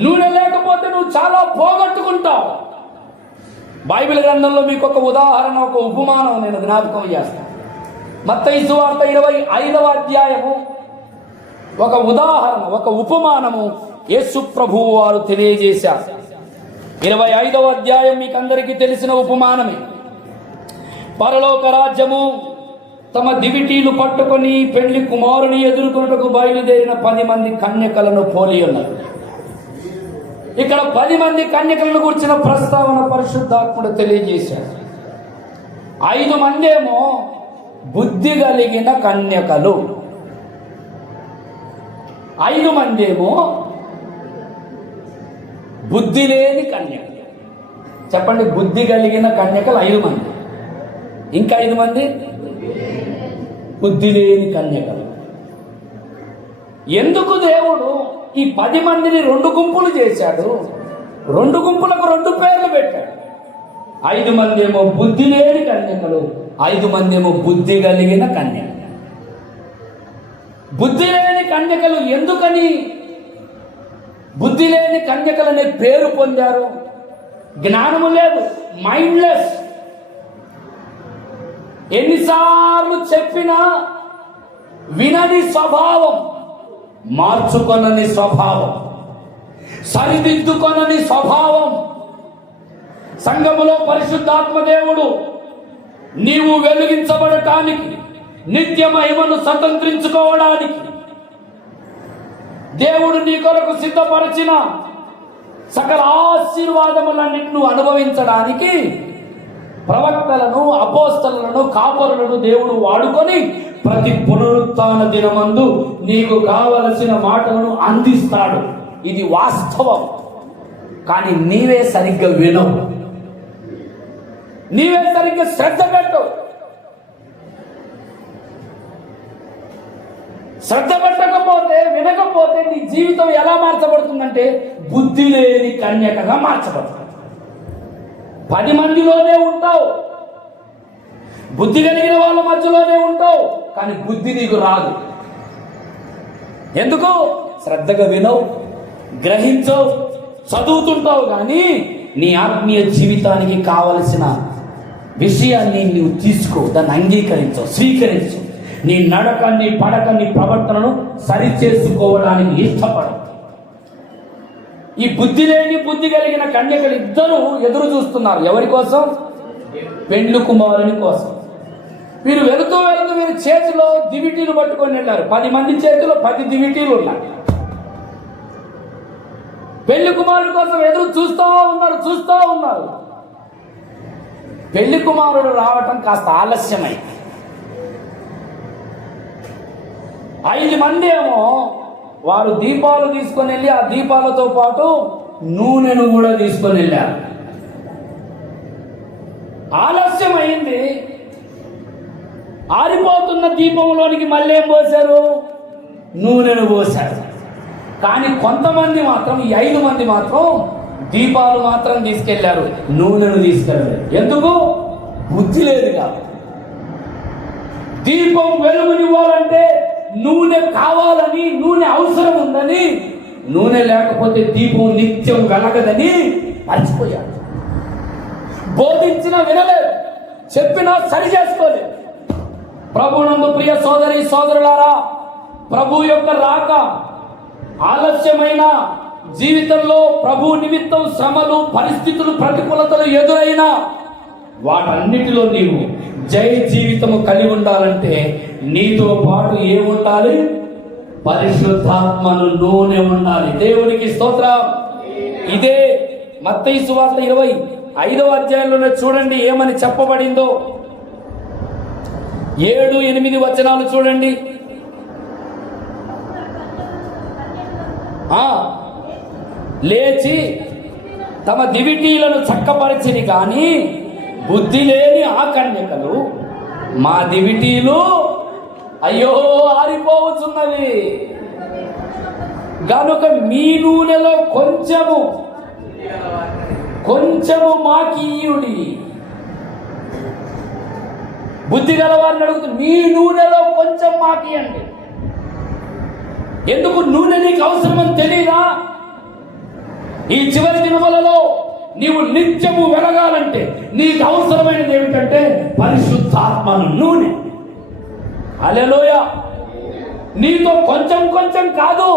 నూనె లేకపోతే నువ్వు చాలా పోగొట్టుకుంటావు. బైబిల్ గ్రంథంలో మీకు ఒక ఉదాహరణ, ఒక ఉపమానం నేను జ్ఞాపకం చేస్తాను. మత్తయి సువార్త 25వ అధ్యాయము ఒక ఉదాహరణ, ఒక ఉపమానము యేసు ప్రభువు వారు తెలియజేశారు. 25వ అధ్యాయం మీకు అందరికీ తెలిసిన ఉపమానమే. పరలోక రాజ్యము తమ దివిటీలు పట్టుకొని పెళ్లి కుమారుని ఎదుర్కొనుటకు బయలుదేరిన 10 మంది కన్యకలను పోలి ఉన్నారు. ఇక్కడ 10 మంది కన్యకలను గురించిన ప్రస్తావన పరిశుద్ధాత్ముడు తెలియజేశాడు. 5 మంది ఏమో బుద్ధి కలిగిన కన్యకలు, 5 మంది ఏమో బుద్ధి లేని కన్యకలు. చెప్పండి, బుద్ధి కలిగిన కన్యకలు 5 మంది, ఇంకా 5 మంది బుద్ధి లేని కన్యకలు. ఎందుకు దేవుడు ఈ 10 మందిని 2 గుంపులు చేశాడు? 2 గుంపులకు 2 పేర్లు పెట్టాడు. 5 మంది ఏమో బుద్ధి లేని కన్యకలు, 5 మంది ఏమో బుద్ధి కలిగిన కన్యకలు. బుద్ధి లేని కన్యకలు ఎందుకని బుద్ధి లేని కన్యకలనే పేరు పొందారు? జ్ఞానము లేదు, మైండ్లెస్. ఎన్నిసార్లు చెప్పినా వినని స్వభావం, మార్చుకొనని స్వభావం, సరిదిద్దుకొనని స్వభావం. సంఘములో పరిశుద్ధాత్మ దేవుడు నీవు వెలిగించబడటానికి, నిత్య మహిమను స్వతంత్రించుకోవడానికి దేవుడు నీ కొరకు సిద్ధపరచిన సకల ఆశీర్వాదములన్నింటిని అనుభవించడానికి ప్రవక్తలను, అపోస్తలులను, కాపరులను దేవుడు వాడుకొని ప్రతి పునరుత్థాన దినమందు నీకు కావలసిన మాటలను అందిస్తాడు. ఇది వాస్తవం. కానీ నీవే సరిగ్గా వినవు, నీవే సరిగ్గా శ్రద్ధ పెట్టవు. శ్రద్ధ పెట్టకపోతే, వినకపోతే నీ జీవితం ఎలా మార్చబడుతుందంటే బుద్ధి లేని కన్యకగా మార్చబడుతుంది. 10 మందిలోనే ఉంటావు, బుద్ధి కలిగిన వాళ్ళ మధ్యలోనే ఉంటావు, కానీ బుద్ధి నీకు రాదు. ఎందుకు? శ్రద్ధగా వినవు, గ్రహించవు, చదువుతుంటావు, కానీ నీ ఆత్మీయ జీవితానికి కావలసిన విషయాన్ని నువ్వు తీసుకో, దాన్ని అంగీకరించవు, స్వీకరించు. నీ నడక, నీ పడక, నీ ప్రవర్తనను సరిచేసుకోవడానికి ఇష్టపడవు. ఈ బుద్ధి లేని, బుద్ధి కలిగిన కన్యకలు ఇద్దరు ఎదురు చూస్తున్నారు. ఎవరి కోసం? పెండ్లి కుమారుని కోసం. వీరు వెళుతూ వీరి చేతిలో దివిటీలు పట్టుకొని వెళ్ళారు. 10 మంది చేతిలో 10 దివిటీలు ఉన్నాయి. పెళ్లి కుమారుడి కోసం ఎదురు చూస్తూ ఉన్నారు. పెళ్లి కుమారుడు రావటం కాస్త ఆలస్యమై 5 మంది ఏమో వారు దీపాలు తీసుకొని వెళ్ళి ఆ దీపాలతో పాటు నూనెను కూడా తీసుకొని వెళ్ళారు. ఆలస్యం అయింది. ఆరిపోతున్న దీపంలోనికి మళ్ళీ ఏం పోశారు? నూనెను పోశారు. కానీ కొంతమంది మాత్రం, ఈ 5 మంది మాత్రం దీపాలు మాత్రం తీసుకెళ్లారు, నూనెను తీసుకెళ్ళారు. ఎందుకు? బుద్ధి లేదు కాదు. దీపం వెలుగునివ్వాలంటే నూనె కావాలని, నూనె అవసరం ఉందని, నూనె లేకపోతే దీపం నిత్యం వెలగదని మర్చిపోయాడు. బోధించినా వినలేదు, చెప్పినా సరి చేసుకోలేదు. ప్రభునందు ప్రియ సోదరి సోదరులారా, ప్రభు యొక్క రాక ఆలస్యమైన జీవితంలో ప్రభు నిమిత్తం శ్రమలు, పరిస్థితులు, ప్రతికూలతలు ఎదురైనా వాటన్నిటిలో నీవు జయ జీవితము కలిగి ఉండాలంటే నీతో పాటు ఏముండాలి? పరిశుద్ధాత్మను, నూనె ఉండాలి. దేవునికి స్తోత్రం. ఇదే మత్తయి సువార్త 25వ అధ్యాయంలోనే చూడండి ఏమని చెప్పబడిందో. 7, 8 వచనాలు చూడండి. లేచి తమ దివిటీలను చక్కపరిచిరి, కానీ బుద్ధి లేని ఆ కన్యకలు, మా దివిటీలు అయ్యో ఆరిపోవచ్చున్నవి గనుక మీ నూనెలో కొంచెము మాకీయుడి. బుద్ధి గలవారిని అడుగుతుంది, మీ నూనెలో కొంచెం మాకియండి. ఎందుకు? నూనె నీకు అవసరమని తెలియదా? ఈ చివరి దినములలో నీవు నిత్యము వెలగాలంటే నీకు అవసరమైనది ఏమిటంటే పరిశుద్ధాత్మను, నూనె. హల్లెలూయా. నీతో కొంచెం కాదు,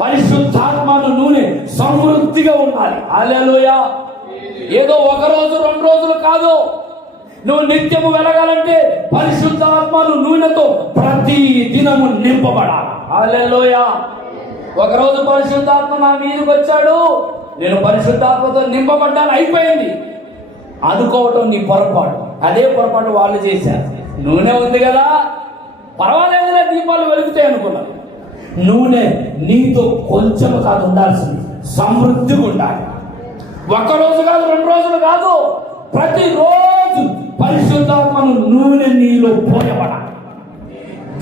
పరిశుద్ధాత్మను, నూనె సమృద్ధిగా ఉండాలి. హల్లెలూయా. ఏదో 1 రోజు 2 రోజులు కాదు. నువ్వు నిత్యము వెలగాలంటే పరిశుద్ధాత్మను, నూనెతో ప్రతి దినము నింపబడాలి. హల్లెలూయా. ఒకరోజు పరిశుద్ధాత్మ నా మీదకి వచ్చాడు, నేను పరిశుద్ధాత్మతో నింపబడ్డాను, అయిపోయింది అనుకోవటం నీ పొరపాటు. అదే పొరపాటు వాళ్ళు చేశారు. నూనె ఉంది కదా, పర్వాలేదులే, దీపాలు వెలుగుతాయి అనుకున్నారు. నూనె నీతో కొంచెం కాదు ఉండాల్సింది, సమృద్ధిగా ఉండాలి. 1 రోజు కాదు, 2 రోజులు కాదు, ప్రతిరోజు పరిశుద్ధాత్మను, నూనె నీలో పోయబడాలి.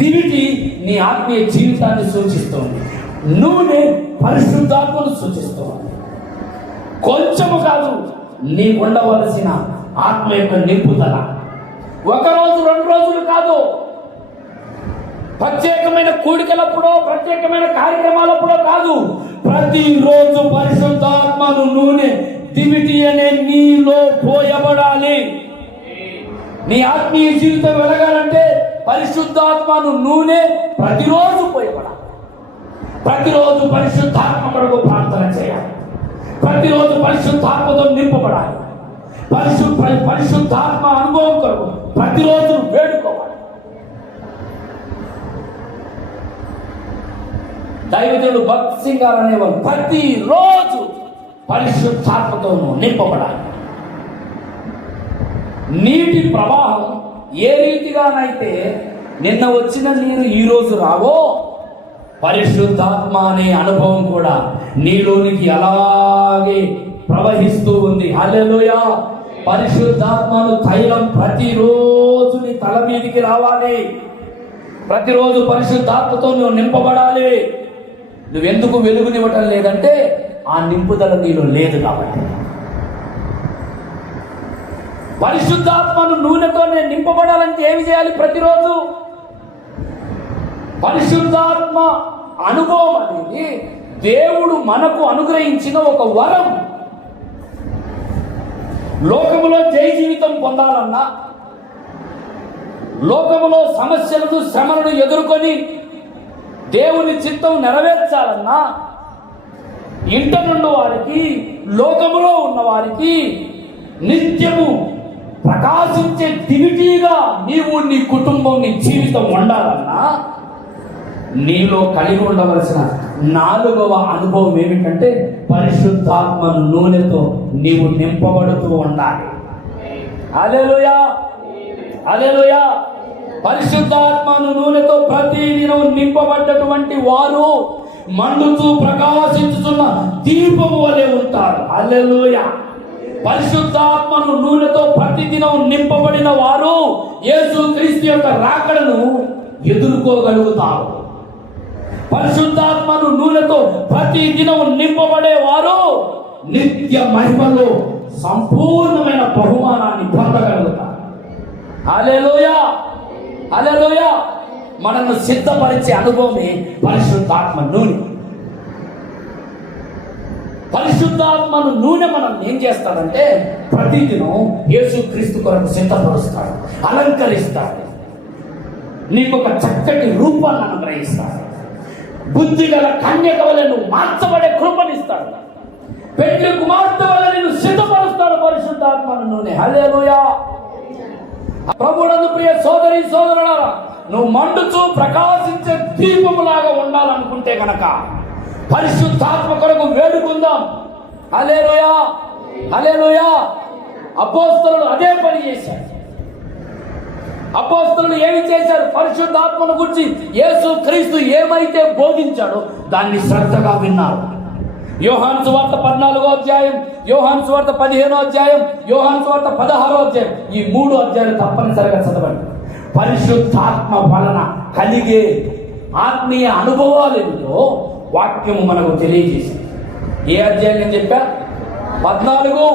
దివిటి నీ ఆత్మీయ జీవితాన్ని సూచిస్తుంది, నూనె పరిశుద్ధాత్మను సూచిస్తుంది. కొంచెము కాదు, నీకు ఉండవలసిన ఆత్మ యొక్క నింపుదల 1 రోజు 2 రోజులు కాదు. ప్రత్యేకమైన కూడికలప్పుడో, ప్రత్యేకమైన కార్యక్రమాలప్పుడో కాదు, ప్రతిరోజు పరిశుద్ధాత్మను, నూనె దివిటి అనే నీలో పోయబడాలి. నీ ఆత్మీయ జీవితం వెలగాలంటే పరిశుద్ధాత్మను, నూనె ప్రతిరోజు పోయబడాలి. ప్రతిరోజు పరిశుద్ధాత్మ కొరకు ప్రార్థన చేయాలి. ప్రతిరోజు పరిశుద్ధాత్మతో నింపబడాలి. పరిశుద్ధాత్మ అనుభవం కొరకు ప్రతిరోజు వేడుకోవాలి. దైవజనుడు భక్త్ సింగ్ గారు అనేవారు ప్రతిరోజు పరిశుద్ధాత్మతో నింపబడాలి. నీటి ప్రవాహం ఏ రీతిగానైతే నిన్న వచ్చిన నీరు ఈరోజు రావో, పరిశుద్ధాత్మ అనే అనుభవం కూడా నీలోనికి అలాగే ప్రవహిస్తూ ఉంది. హల్లెలూయా. పరిశుద్ధాత్మను తైలం ప్రతిరోజు నీ తల మీదికి రావాలి. ప్రతిరోజు పరిశుద్ధాత్మతో నువ్వు నింపబడాలి. నువ్వెందుకు వెలుగునివ్వటం లేదంటే ఆ నింపుదల నీలో లేదు కాబట్టి. పరిశుద్ధాత్మను నూనెతోనే నింపబడాలంటే ఏమి చేయాలి? ప్రతిరోజు పరిశుద్ధాత్మ అనుభవం అనేది దేవుడు మనకు అనుగ్రహించిన ఒక వరం. లోకములో జయ జీవితం పొందాలన్నా, లోకములో సమస్యలను శ్రమలను ఎదుర్కొని దేవుని చిత్తం నెరవేర్చాలన్నా, ఇంట నుండి వారికి, లోకములో ఉన్న వారికి నిత్యము ప్రకాశించే దివిటీగా నీవు, నీ కుటుంబం, నీ జీవితం ఉండాలన్నా నీలో కలిగి ఉండవలసిన 4వ అనుభవం ఏమిటంటే పరిశుద్ధాత్మను నూనెతో నీవు నింపబడుతూ ఉండాలి. హల్లెలూయా, హల్లెలూయా. పరిశుద్ధాత్మను నూనెతో ప్రతిదినం నింపబడ్డటువంటి వారు మండుతూ ప్రకాశించుతున్న దీపము వలె ఉంటారు. హల్లెలూయా. పరిశుద్ధాత్మను నూనెతో ప్రతిదినం నింపబడిన వారు యేసుక్రీస్తు యొక్క రాకడను ఎదుర్కోగలుగుతారు. పరిశుద్ధాత్మను నూనెతో ప్రతిదినం నింపబడే వారు నిత్య మహిమలో సంపూర్ణమైన బహుమానాన్ని పొందగలుగుతారు. హల్లెలూయా, హల్లెలూయా. మనల్ని సిద్ధపరిచే అనుభవమే పరిశుద్ధాత్మ నూనె. పరిశుద్ధాత్మను నూనె మనం ఏం చేస్తాడంటే ప్రతిదినం యేసుక్రీస్తు కొరకు సిద్ధపరుస్తాడు, అలంకరిస్తాడు, నీకు ఒక చక్కటి రూపాన్ని అనుగ్రహిస్తాడు, బుద్ధి గల కన్యక వలె నువ్వు మార్చబడే కృపనిస్తాడు, పెళ్లి కుమార్తె వలె నిన్ను సిద్ధపరుస్తాడు పరిశుద్ధాత్మను నూనె. హల్లెలూయా. ప్రభువునందు ప్రియ సోదరి సోదరులారా, నువ్వు మండుచూ ప్రకాశించే దీపములాగా ఉండాలనుకుంటే గనక పరిశుద్ధాత్మ కొరకు వేడుకుందాం. హల్లెలూయా, హల్లెలూయా. అపోస్తలులు అదే పని చేశారు. అపోస్తలులు ఏమి చేశారు? పరిశుద్ధాత్మను గురించి యేసుక్రీస్తు ఏమైతే బోధించాడో దాన్ని శ్రద్ధగా విన్నారు. యోహాను సువార్త 14వ అధ్యాయం, యోహాను సువార్త 15వ అధ్యాయం, యోహాను సువార్త 16వ అధ్యాయం, ఈ 3 అధ్యాయాలు తప్పనిసరిగా చదవండి. పరిశుద్ధాత్మ వలన కలిగే ఆత్మీయ అనుభవాలు ఏమిటో వాక్యము మనకు తెలియజేసింది. ఏ అధ్యాయం నేను చెప్పా? 14,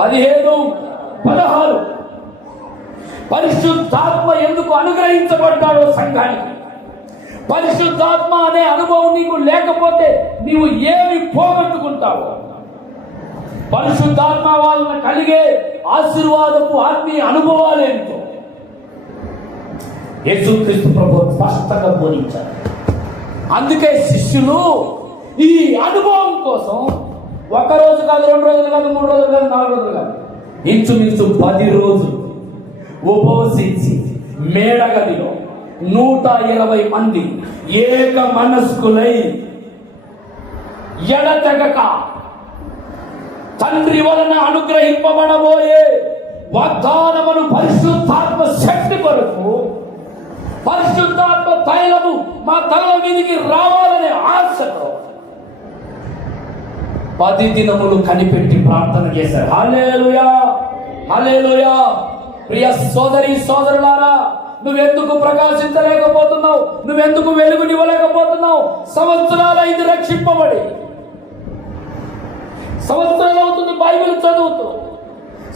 15, 16. పరిశుద్ధాత్మ ఎందుకు అనుగ్రహించబడ్డాడో సంఘానికి. పరిశుద్ధాత్మ అనే అనుభవం నీకు లేకపోతే నీవు ఏమి పోగొట్టుకుంటావు? పరిశుద్ధాత్మ వలన కలిగే ఆశీర్వాదపు ఆత్మీయ అనుభవాలు ఏమిటో యేసుక్రీస్తు ప్రభువు స్పష్టంగా బోధించారు. అందుకే శిష్యులు ఈ అనుభవం కోసం 1 రోజు కాదు, 2 రోజులు కాదు, 3 రోజులు కాదు, 4 రోజులు కాదు, ఇంచుమించు 10 రోజులు ఉపవసించి మేడగదిలో 120 మంది ఏక మనస్కులై ఎడతెగక తండ్రి వలన అనుగ్రహింపబడబోయే వాగ్దానమును పరిశుద్ధాత్మ శక్తి కొరకు, పరిశుద్ధాత్మ తైలము మా తల మీదికి రావాలనే ఆశతో 10 దినములు కనిపెట్టి ప్రార్థన చేశారు. హల్లెలూయా, హల్లెలూయా. ప్రియ సోదరి సోదరులారా, నువ్వెందుకు ప్రకాశించలేకపోతున్నావు? నువ్వెందుకు వెలుగునివ్వలేకపోతున్నావు? సంవత్సరాలైంది రక్షింపబడి, సంవత్సరాలు అవుతుంది బైబిల్ చదువుతూ,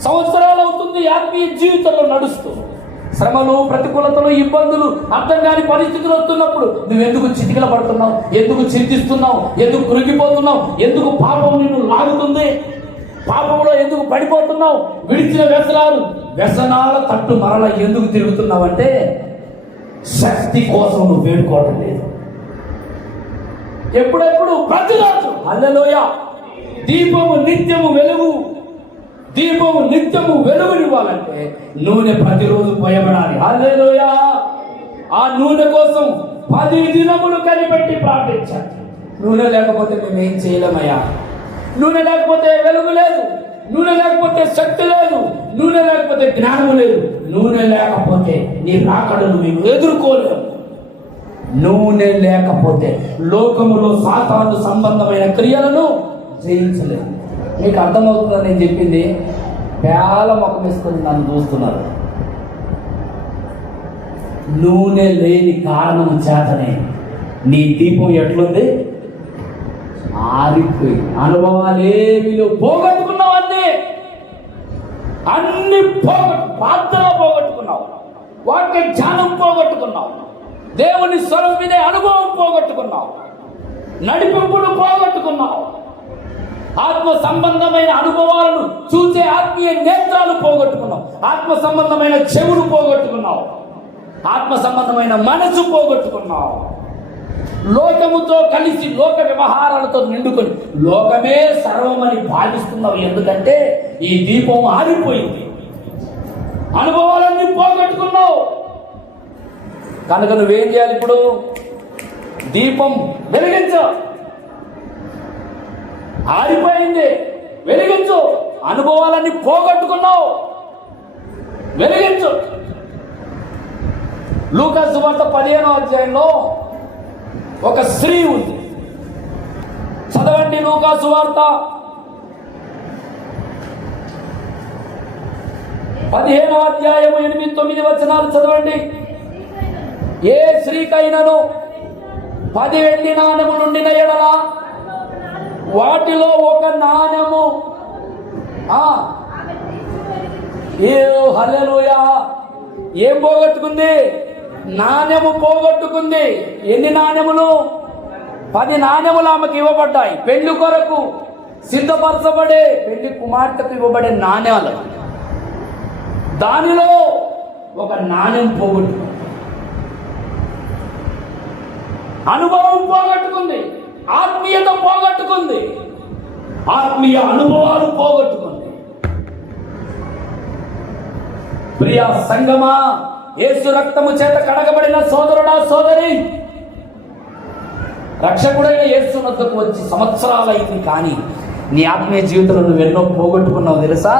సంవత్సరాలు అవుతుంది ఆత్మీయ జీవితంలో నడుస్తూ, శ్రమలు, ప్రతికూలతలు, ఇబ్బందులు, అర్థం కాని పరిస్థితులు వస్తున్నప్పుడు నువ్వెందుకు చిటికల పడుతున్నావు? ఎందుకు చింతిస్తున్నావు? ఎందుకు కృంగిపోతున్నావు? ఎందుకు పాపం నిన్ను లాగుతుంది? పాపంలో ఎందుకు పడిపోతున్నావు? విడిచిన వ్యసనాల తట్టు మరల ఎందుకు తిరుగుతున్నావంటే శక్తి కోసం నువ్వు వేడుకోవటం లేదు. ఎప్పుడెప్పుడు ప్రతిరోజు హల్లెలూయా. దీపము నిత్యము వెలుగు, దీపము నిత్యము వెలుగునివ్వాలంటే నూనె ప్రతిరోజు పోయబడాలి. హల్లెలూయా. ఆ నూనె కోసం 10 దినములు కనిపెట్టి ప్రార్థించాలి. నూనె లేకపోతే మేమేం చేయలేమయ్యా, నూనె లేకపోతే వెలుగు లేదు, నూనె లేకపోతే శక్తి లేదు, నూనె లేకపోతే జ్ఞానము లేదు, నూనె లేకపోతే నీ రాకడను నీవు ఎదుర్కోలేవు. నూనె లేకపోతే లోకములో సాతాను సంబంధమైన క్రియలను జయించలేదు. మీకు అర్థమవుతుందని నేను చెప్పింది? పేల మొక్క వేసుకొని నన్ను చూస్తున్నారు. నూనె లేని కారణం చేతనే నీ దీపం ఎట్లుంది? ఆరిపోయి. అనుభవాలేమిలో పోగొట్టుకున్నావు, అన్ని ప్రార్థన పోగొట్టుకున్నావు, వాక్య జ్ఞానం పోగొట్టుకున్నావు, దేవుని స్వరం వినే అనుభవం పోగొట్టుకున్నావు, నడిపింపుడు పోగొట్టుకున్నావు, ఆత్మ సంబంధమైన అనుభవాలను చూసే ఆత్మీయ నేత్రాలు పోగొట్టుకున్నావు, ఆత్మ సంబంధమైన చెవులు పోగొట్టుకున్నావు, ఆత్మ సంబంధమైన మనసు పోగొట్టుకున్నావు. లోకముతో కలిసి లోక వ్యవహారాలతో నిండుకొని లోకమే సర్వమని భావిస్తున్నావు. ఎందుకంటే ఈ దీపం ఆరిపోయింది, అనుభవాలన్నీ పోగొట్టుకున్నావు. కనుక నువ్వేం చేయాలి? ఇప్పుడు దీపం వెలిగించు. ఆరిపోయింది, వెలిగించు. అనుభవాలన్నీ పోగొట్టుకున్నావు, వెలిగించు. లూకా సువార్త 15వ అధ్యాయంలో ఒక స్త్రీ ఉంది. చదవండి లూకా సువార్త 15వ అధ్యాయము 8-9 వచనాలు చదవండి. ఏ స్త్రీకైనను 10 వెండి నాణెము నుండిన ఎడల వాటిలో ఒక నాణెము హల్లెలూయా ఏం పోగొట్టుకుంది? నాణెము పోగొట్టుకుంది. ఎన్ని నాణెములు? 10 నాణెములు ఆమెకు ఇవ్వబడ్డాయి. పెళ్లి కొరకు సిద్ధపరచబడే పెళ్లి కుమార్తెకు ఇవ్వబడే నాణ్యాలు. దానిలో ఒక నాణ్యం పోగొట్టుకుంది. అనుభవం పోగొట్టుకుంది, ఆత్మీయత పోగొట్టుకుంది, ఆత్మీయ అనుభవాలు పోగొట్టుకుంది. ప్రియ సంగమా, యేసు రక్తము చేత కడగబడిన సోదరుడా సోదరి, రక్షకుడైన యేసు వద్దకు వచ్చి సంవత్సరాలైంది, కానీ నీ ఆత్మీయ జీవితంలో నువ్వెన్నో పోగొట్టుకున్నావు తెలుసా?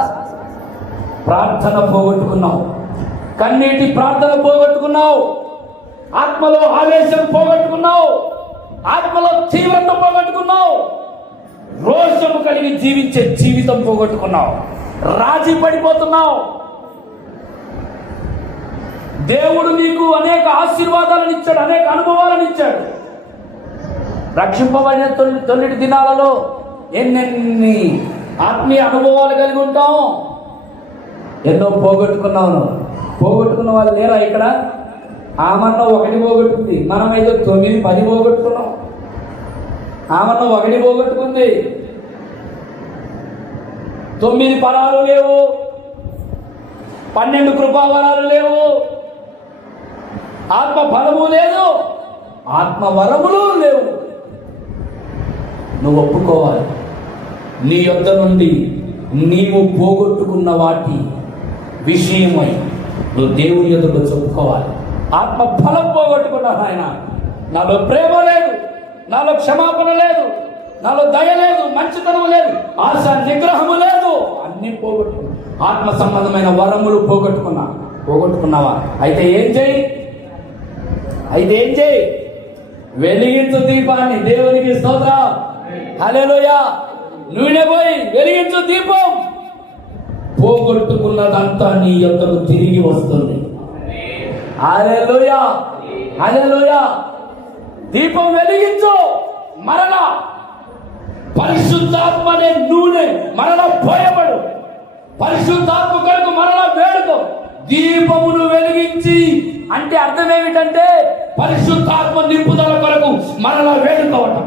ప్రార్థన పోగొట్టుకున్నావు, కన్నీటి ప్రార్థన పోగొట్టుకున్నావు, ఆత్మలో ఆవేశం పోగొట్టుకున్నావు, ఆత్మలో తీవ్రత పోగొట్టుకున్నావు, రోషము కలిగి జీవించే జీవితం పోగొట్టుకున్నావు, రాజీ పడిపోతున్నావు. దేవుడు నీకు అనేక ఆశీర్వాదాలను ఇచ్చాడు, అనేక అనుభవాలను ఇచ్చాడు. రక్షింపబడిన తొలిటి దినాలలో ఎన్నెన్ని ఆత్మీయ అనుభవాలు కలిగి ఉంటాం. ఎన్నో పోగొట్టుకున్నావు. పోగొట్టుకున్న వాళ్ళు లేరా ఇక్కడ? ఆమన్న 1 పోగొట్టుకుంది, మనమైతే 9, 10 పోగొట్టుకున్నాం. ఆమన్న 1 పోగొట్టుకుంది, 9 ఫలాలు లేవు, 12 కృపావరాలు లేవు, ఆత్మ ఫలము లేదు, ఆత్మ వరములు లేవు. నువ్వు ఒప్పుకోవాలి. నీ యొద్ద నుండి నీవు పోగొట్టుకున్న వాటి విషయమై నువ్వు దేవుని యొద్దకు చెప్పుకోవాలి. ఆత్మ ఫలం పోగొట్టుకున్నాను ఆయన. నాలో ప్రేమ లేదు, నాలో క్షమాపణ లేదు, నాలో దయ లేదు, మంచితనం లేదు, ఆశ నిగ్రహము లేదు, అన్ని పోగొట్టుకున్నా. ఆత్మ సంబంధమైన వరములు పోగొట్టుకున్నావా? అయితే ఏం చేయి? వెలిగించు దీపాన్ని. దేవునికి స్తోత్రం, హల్లెలూయా. నూనె పోయి వెలిగించు దీపం. పోగొట్టుకున్నదంతా నీ యొద్దకు తిరిగి వస్తుంది. హల్లెలూయా, హల్లెలూయా. దీపం వెలిగించు. మరలా పరిశుద్ధాత్మ అనే నూనె మరలా పోయబడు. పరిశుద్ధాత్మ కొరకు మరలా వేడుకో. దీపమును వెలిగించి అంటే అర్థం ఏమిటంటే పరిశుద్ధాత్మ నింపుదల కొరకు మరలా వేడుకోవటం.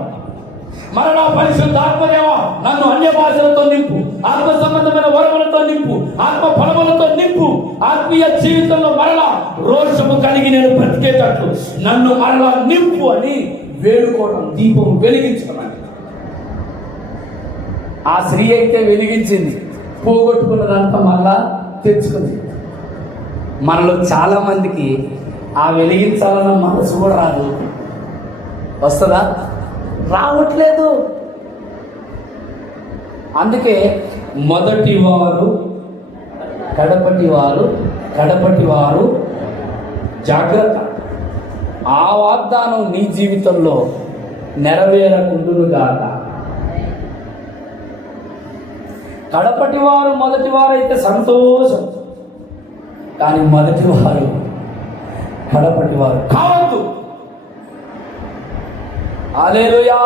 మరలా పరిశుద్ధాత్మదేవా నన్ను అన్య భాషలతో నింపు, ఆత్మ సంబంధమైన వరములతో నింపు, ఆత్మ ఫలములతో నింపు. ఆత్మీయ జీవితంలో మరలా రోషము కలిగి నేను బ్రతికేటట్లు నన్ను మరలా నింపు అని వేడుకోవడం, దీపం వెలిగించడం. ఆ స్త్రీ అయితే వెలిగించింది, పోగొట్టుకున్నదంతా మళ్ళా తెచ్చుకుంది. మనలో చాలా మందికి ఆ వెలిగించాలన్న మనసు కూడా రాదు. వస్తుందా? రావట్లేదు. అందుకే మొదటి వారు కడపటి వారు జాగ్రత్త. ఆ వాగ్దానం నీ జీవితంలో నెరవేరకుండునుగాక. కడపటి వారు మొదటి వారు అయితే సంతోషం, కానీ మొదటి వారు కడపటి వారు కావద్దు. హల్లెలూయా,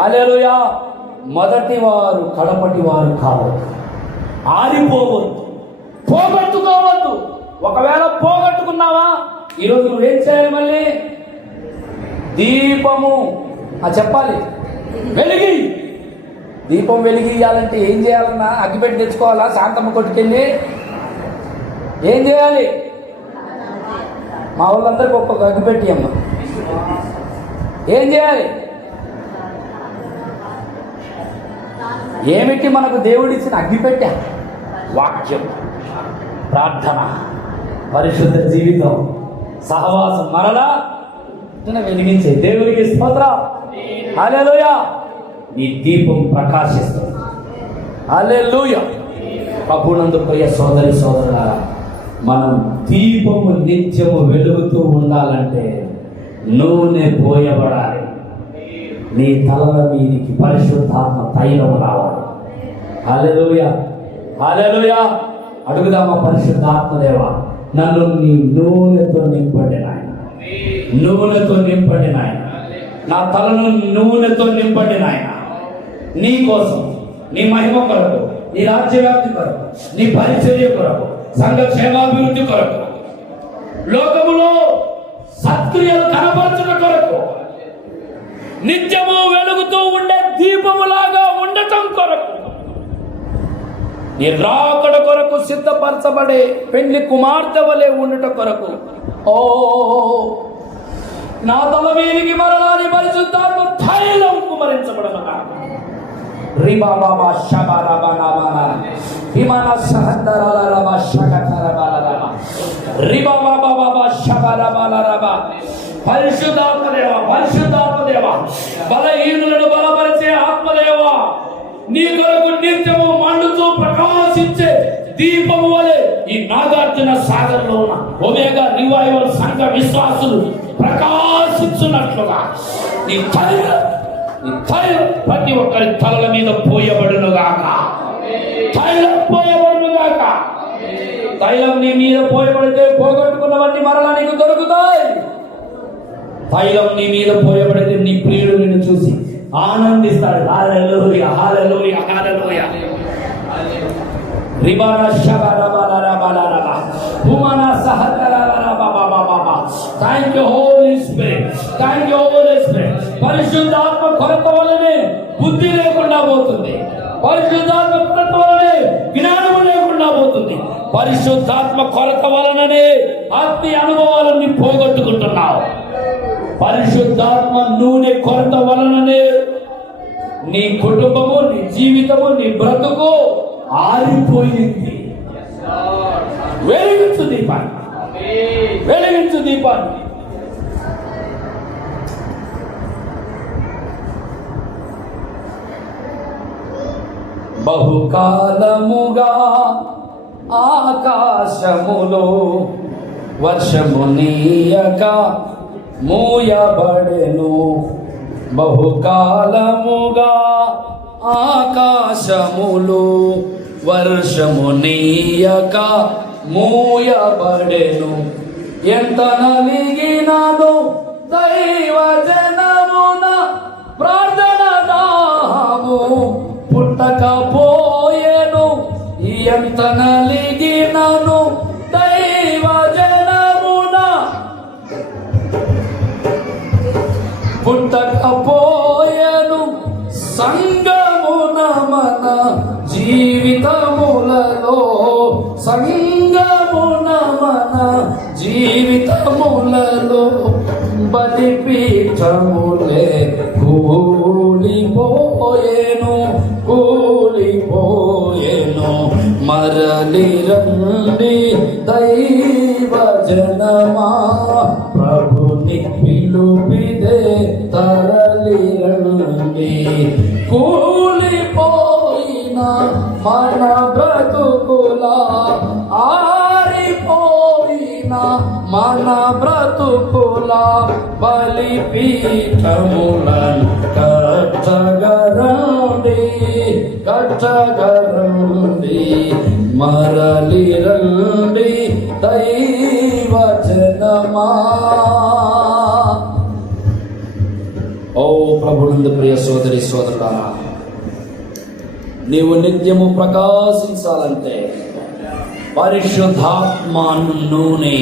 హల్లెలూయా. మొదటి వారు కడపటి వారు కావద్దు, ఆరిపోవద్దు, పోగొట్టుకోవద్దు. ఒకవేళ పోగొట్టుకున్నావా, ఈరోజు నువ్వేం చేయాలి? మళ్ళీ దీపము చెప్పాలి, వెలిగి. దీపం వెలిగియాలంటే ఏం చేయాలన్నా? అగ్గిపెట్టి తెచ్చుకోవాలా? శాంతమ్మ కొట్టుకెళ్ళి ఏం చేయాలి? మా వాళ్ళందరికీ ఒక్కొక్క అగ్గిపెట్టి అమ్మ. ఏం చేయాలి? ఏమిటి మనకు దేవుడిచ్చిన అగ్గిపెట్టె? వాక్యం, ప్రార్థన, పరిశుద్ధ జీవితం, సహవాసం. మరలా వెలిగించే దేవునికి స్తోత్రం. హల్లెలూయా. నీ దీపం ప్రకాశిస్తుంది. హల్లెలూయా. ప్రభునందు ప్రియ సోదరి సోదరులారా, మనం దీపము నిత్యము వెలుగుతూ ఉండాలంటే నూనె పోయబడాలి. నీ తలల మీదికి పరిశుద్ధాత్మ తైలం రావాలి. హల్లెలూయా, హల్లెలూయా. అడుగుదామా? పరిశుద్ధాత్మదేవా, నన్ను నీ నూనెతో నింపండి నాయన, నూనెతో నింపండి నాయన, నా తలను నూనెతో నింపండి నాయన. నీ కోసం, నీ మహిమ కొరకు, నీ రాజ్యవ్యాప్తి కొరకు, నీ పరిచర్య కొరకు, సంఘ క్షేమాభివృద్ధి కొరకు, లోకములో సత్క్రియలు కనపరచుట కొరకు, నిత్యము వెలుగుతూ ఉండే దీపములాగా ఉండటం కొరకు, నీ రాకడ కొరకు సిద్ధపరచబడే పెండ్లి కుమార్తె వలె ఉండుట కొరకు, ఓ నా తల మీదికి మరణాన్ని పరిశుద్ధాత్మ తైలం కుమరించబడనుగా. రిబా బాబా షబారా బానా విమాన సహందరాల షగతరబాలరా రిబా బాబా బాబా షబారా బాలరా. పరిశుద్ధాత్మదేవ, పరిశుద్ధాత్మదేవ, బలహీనులను బలపరిచే ఆత్మదేవ, నీ కొరకు నిత్యము మండుతూ ప్రకాశించే దీపము వలె ఈ నాగార్జున సాగర్ లో ఉన్న ఒమేగా రివైవల్ సంఘ విశ్వాసులు ప్రకాశించున్నట్లుగా నీ తైలం ప్రతి ఒక్కరి తలల మీద పోయబడునుగాక. తైలం పోయబడునుగాక. తైలం నీ మీద పోయబడితే పోగొట్టుకున్నవన్నీ మరలా నీకు దొరుకుతాయి. తైలం నీ మీద పోయబడితే నీ ప్రియుడు నిన్ను చూసి ఆనందిస్తాడు. Hallelujah, hallelujah, hallelujah. రిబానా షబరబరబరబరబ హుమానా సహతరబరబబబబ. Thank you Holy Spirit, thank you Holy Spirit. పరిశుద్ధాత్మ కొరత వలనే బుద్ధి లేకుండా పోతుంది, పరిశుద్ధాత్మ కొరత వలనే జ్ఞానము లేకుండా పోతుంది, పరిశుద్ధాత్మ కొరత వలననే ఆత్మీయ అనుభవాలన్నీ పోగొట్టుకుంటున్నావు. పరిశుద్ధాత్మ నూనె కొరత వలననే నీ కుటుంబము, నీ జీవితము, నీ బ్రతుకు ఆరిపోయింది. వెలిగించు దీపాన్ని, వెలిగించు దీపాన్ని. బహుకాలముగా ఆకాశములో వర్షము నీయక మూయబడెను. బహుకాలముగా ఆకాశములో వర్షము నీయక మూయబడెను. ఎంత నలిగినాను దైవ జనమున ప్రార్థన దాహము పుట్టకపోయెను. ఎంత నలిగినాను దైవ జనమున పుట్టకపోయెను. సంగమున మన జీవితములలో, సంగమున మన జీవితములలో బలిపీఠములే కూలిపోయెను, కూలిపోయెను. మరలి రండి దైవ జనమా, ప్రభుని పిలుపిదే తరలి రండి. కూలిపోయిన మన బ్రతుకుల ఆరిపోయిన మన బ్రతుకుల బలిపీఠములను కట్టగరండి మరలి రండి దైవ జనమా. ఓ ప్రభునందు ప్రియ సోదరి సోదరుడా, నీవు నిత్యము ప్రకాశించాలంటే పరిశుద్ధాత్మ నూనె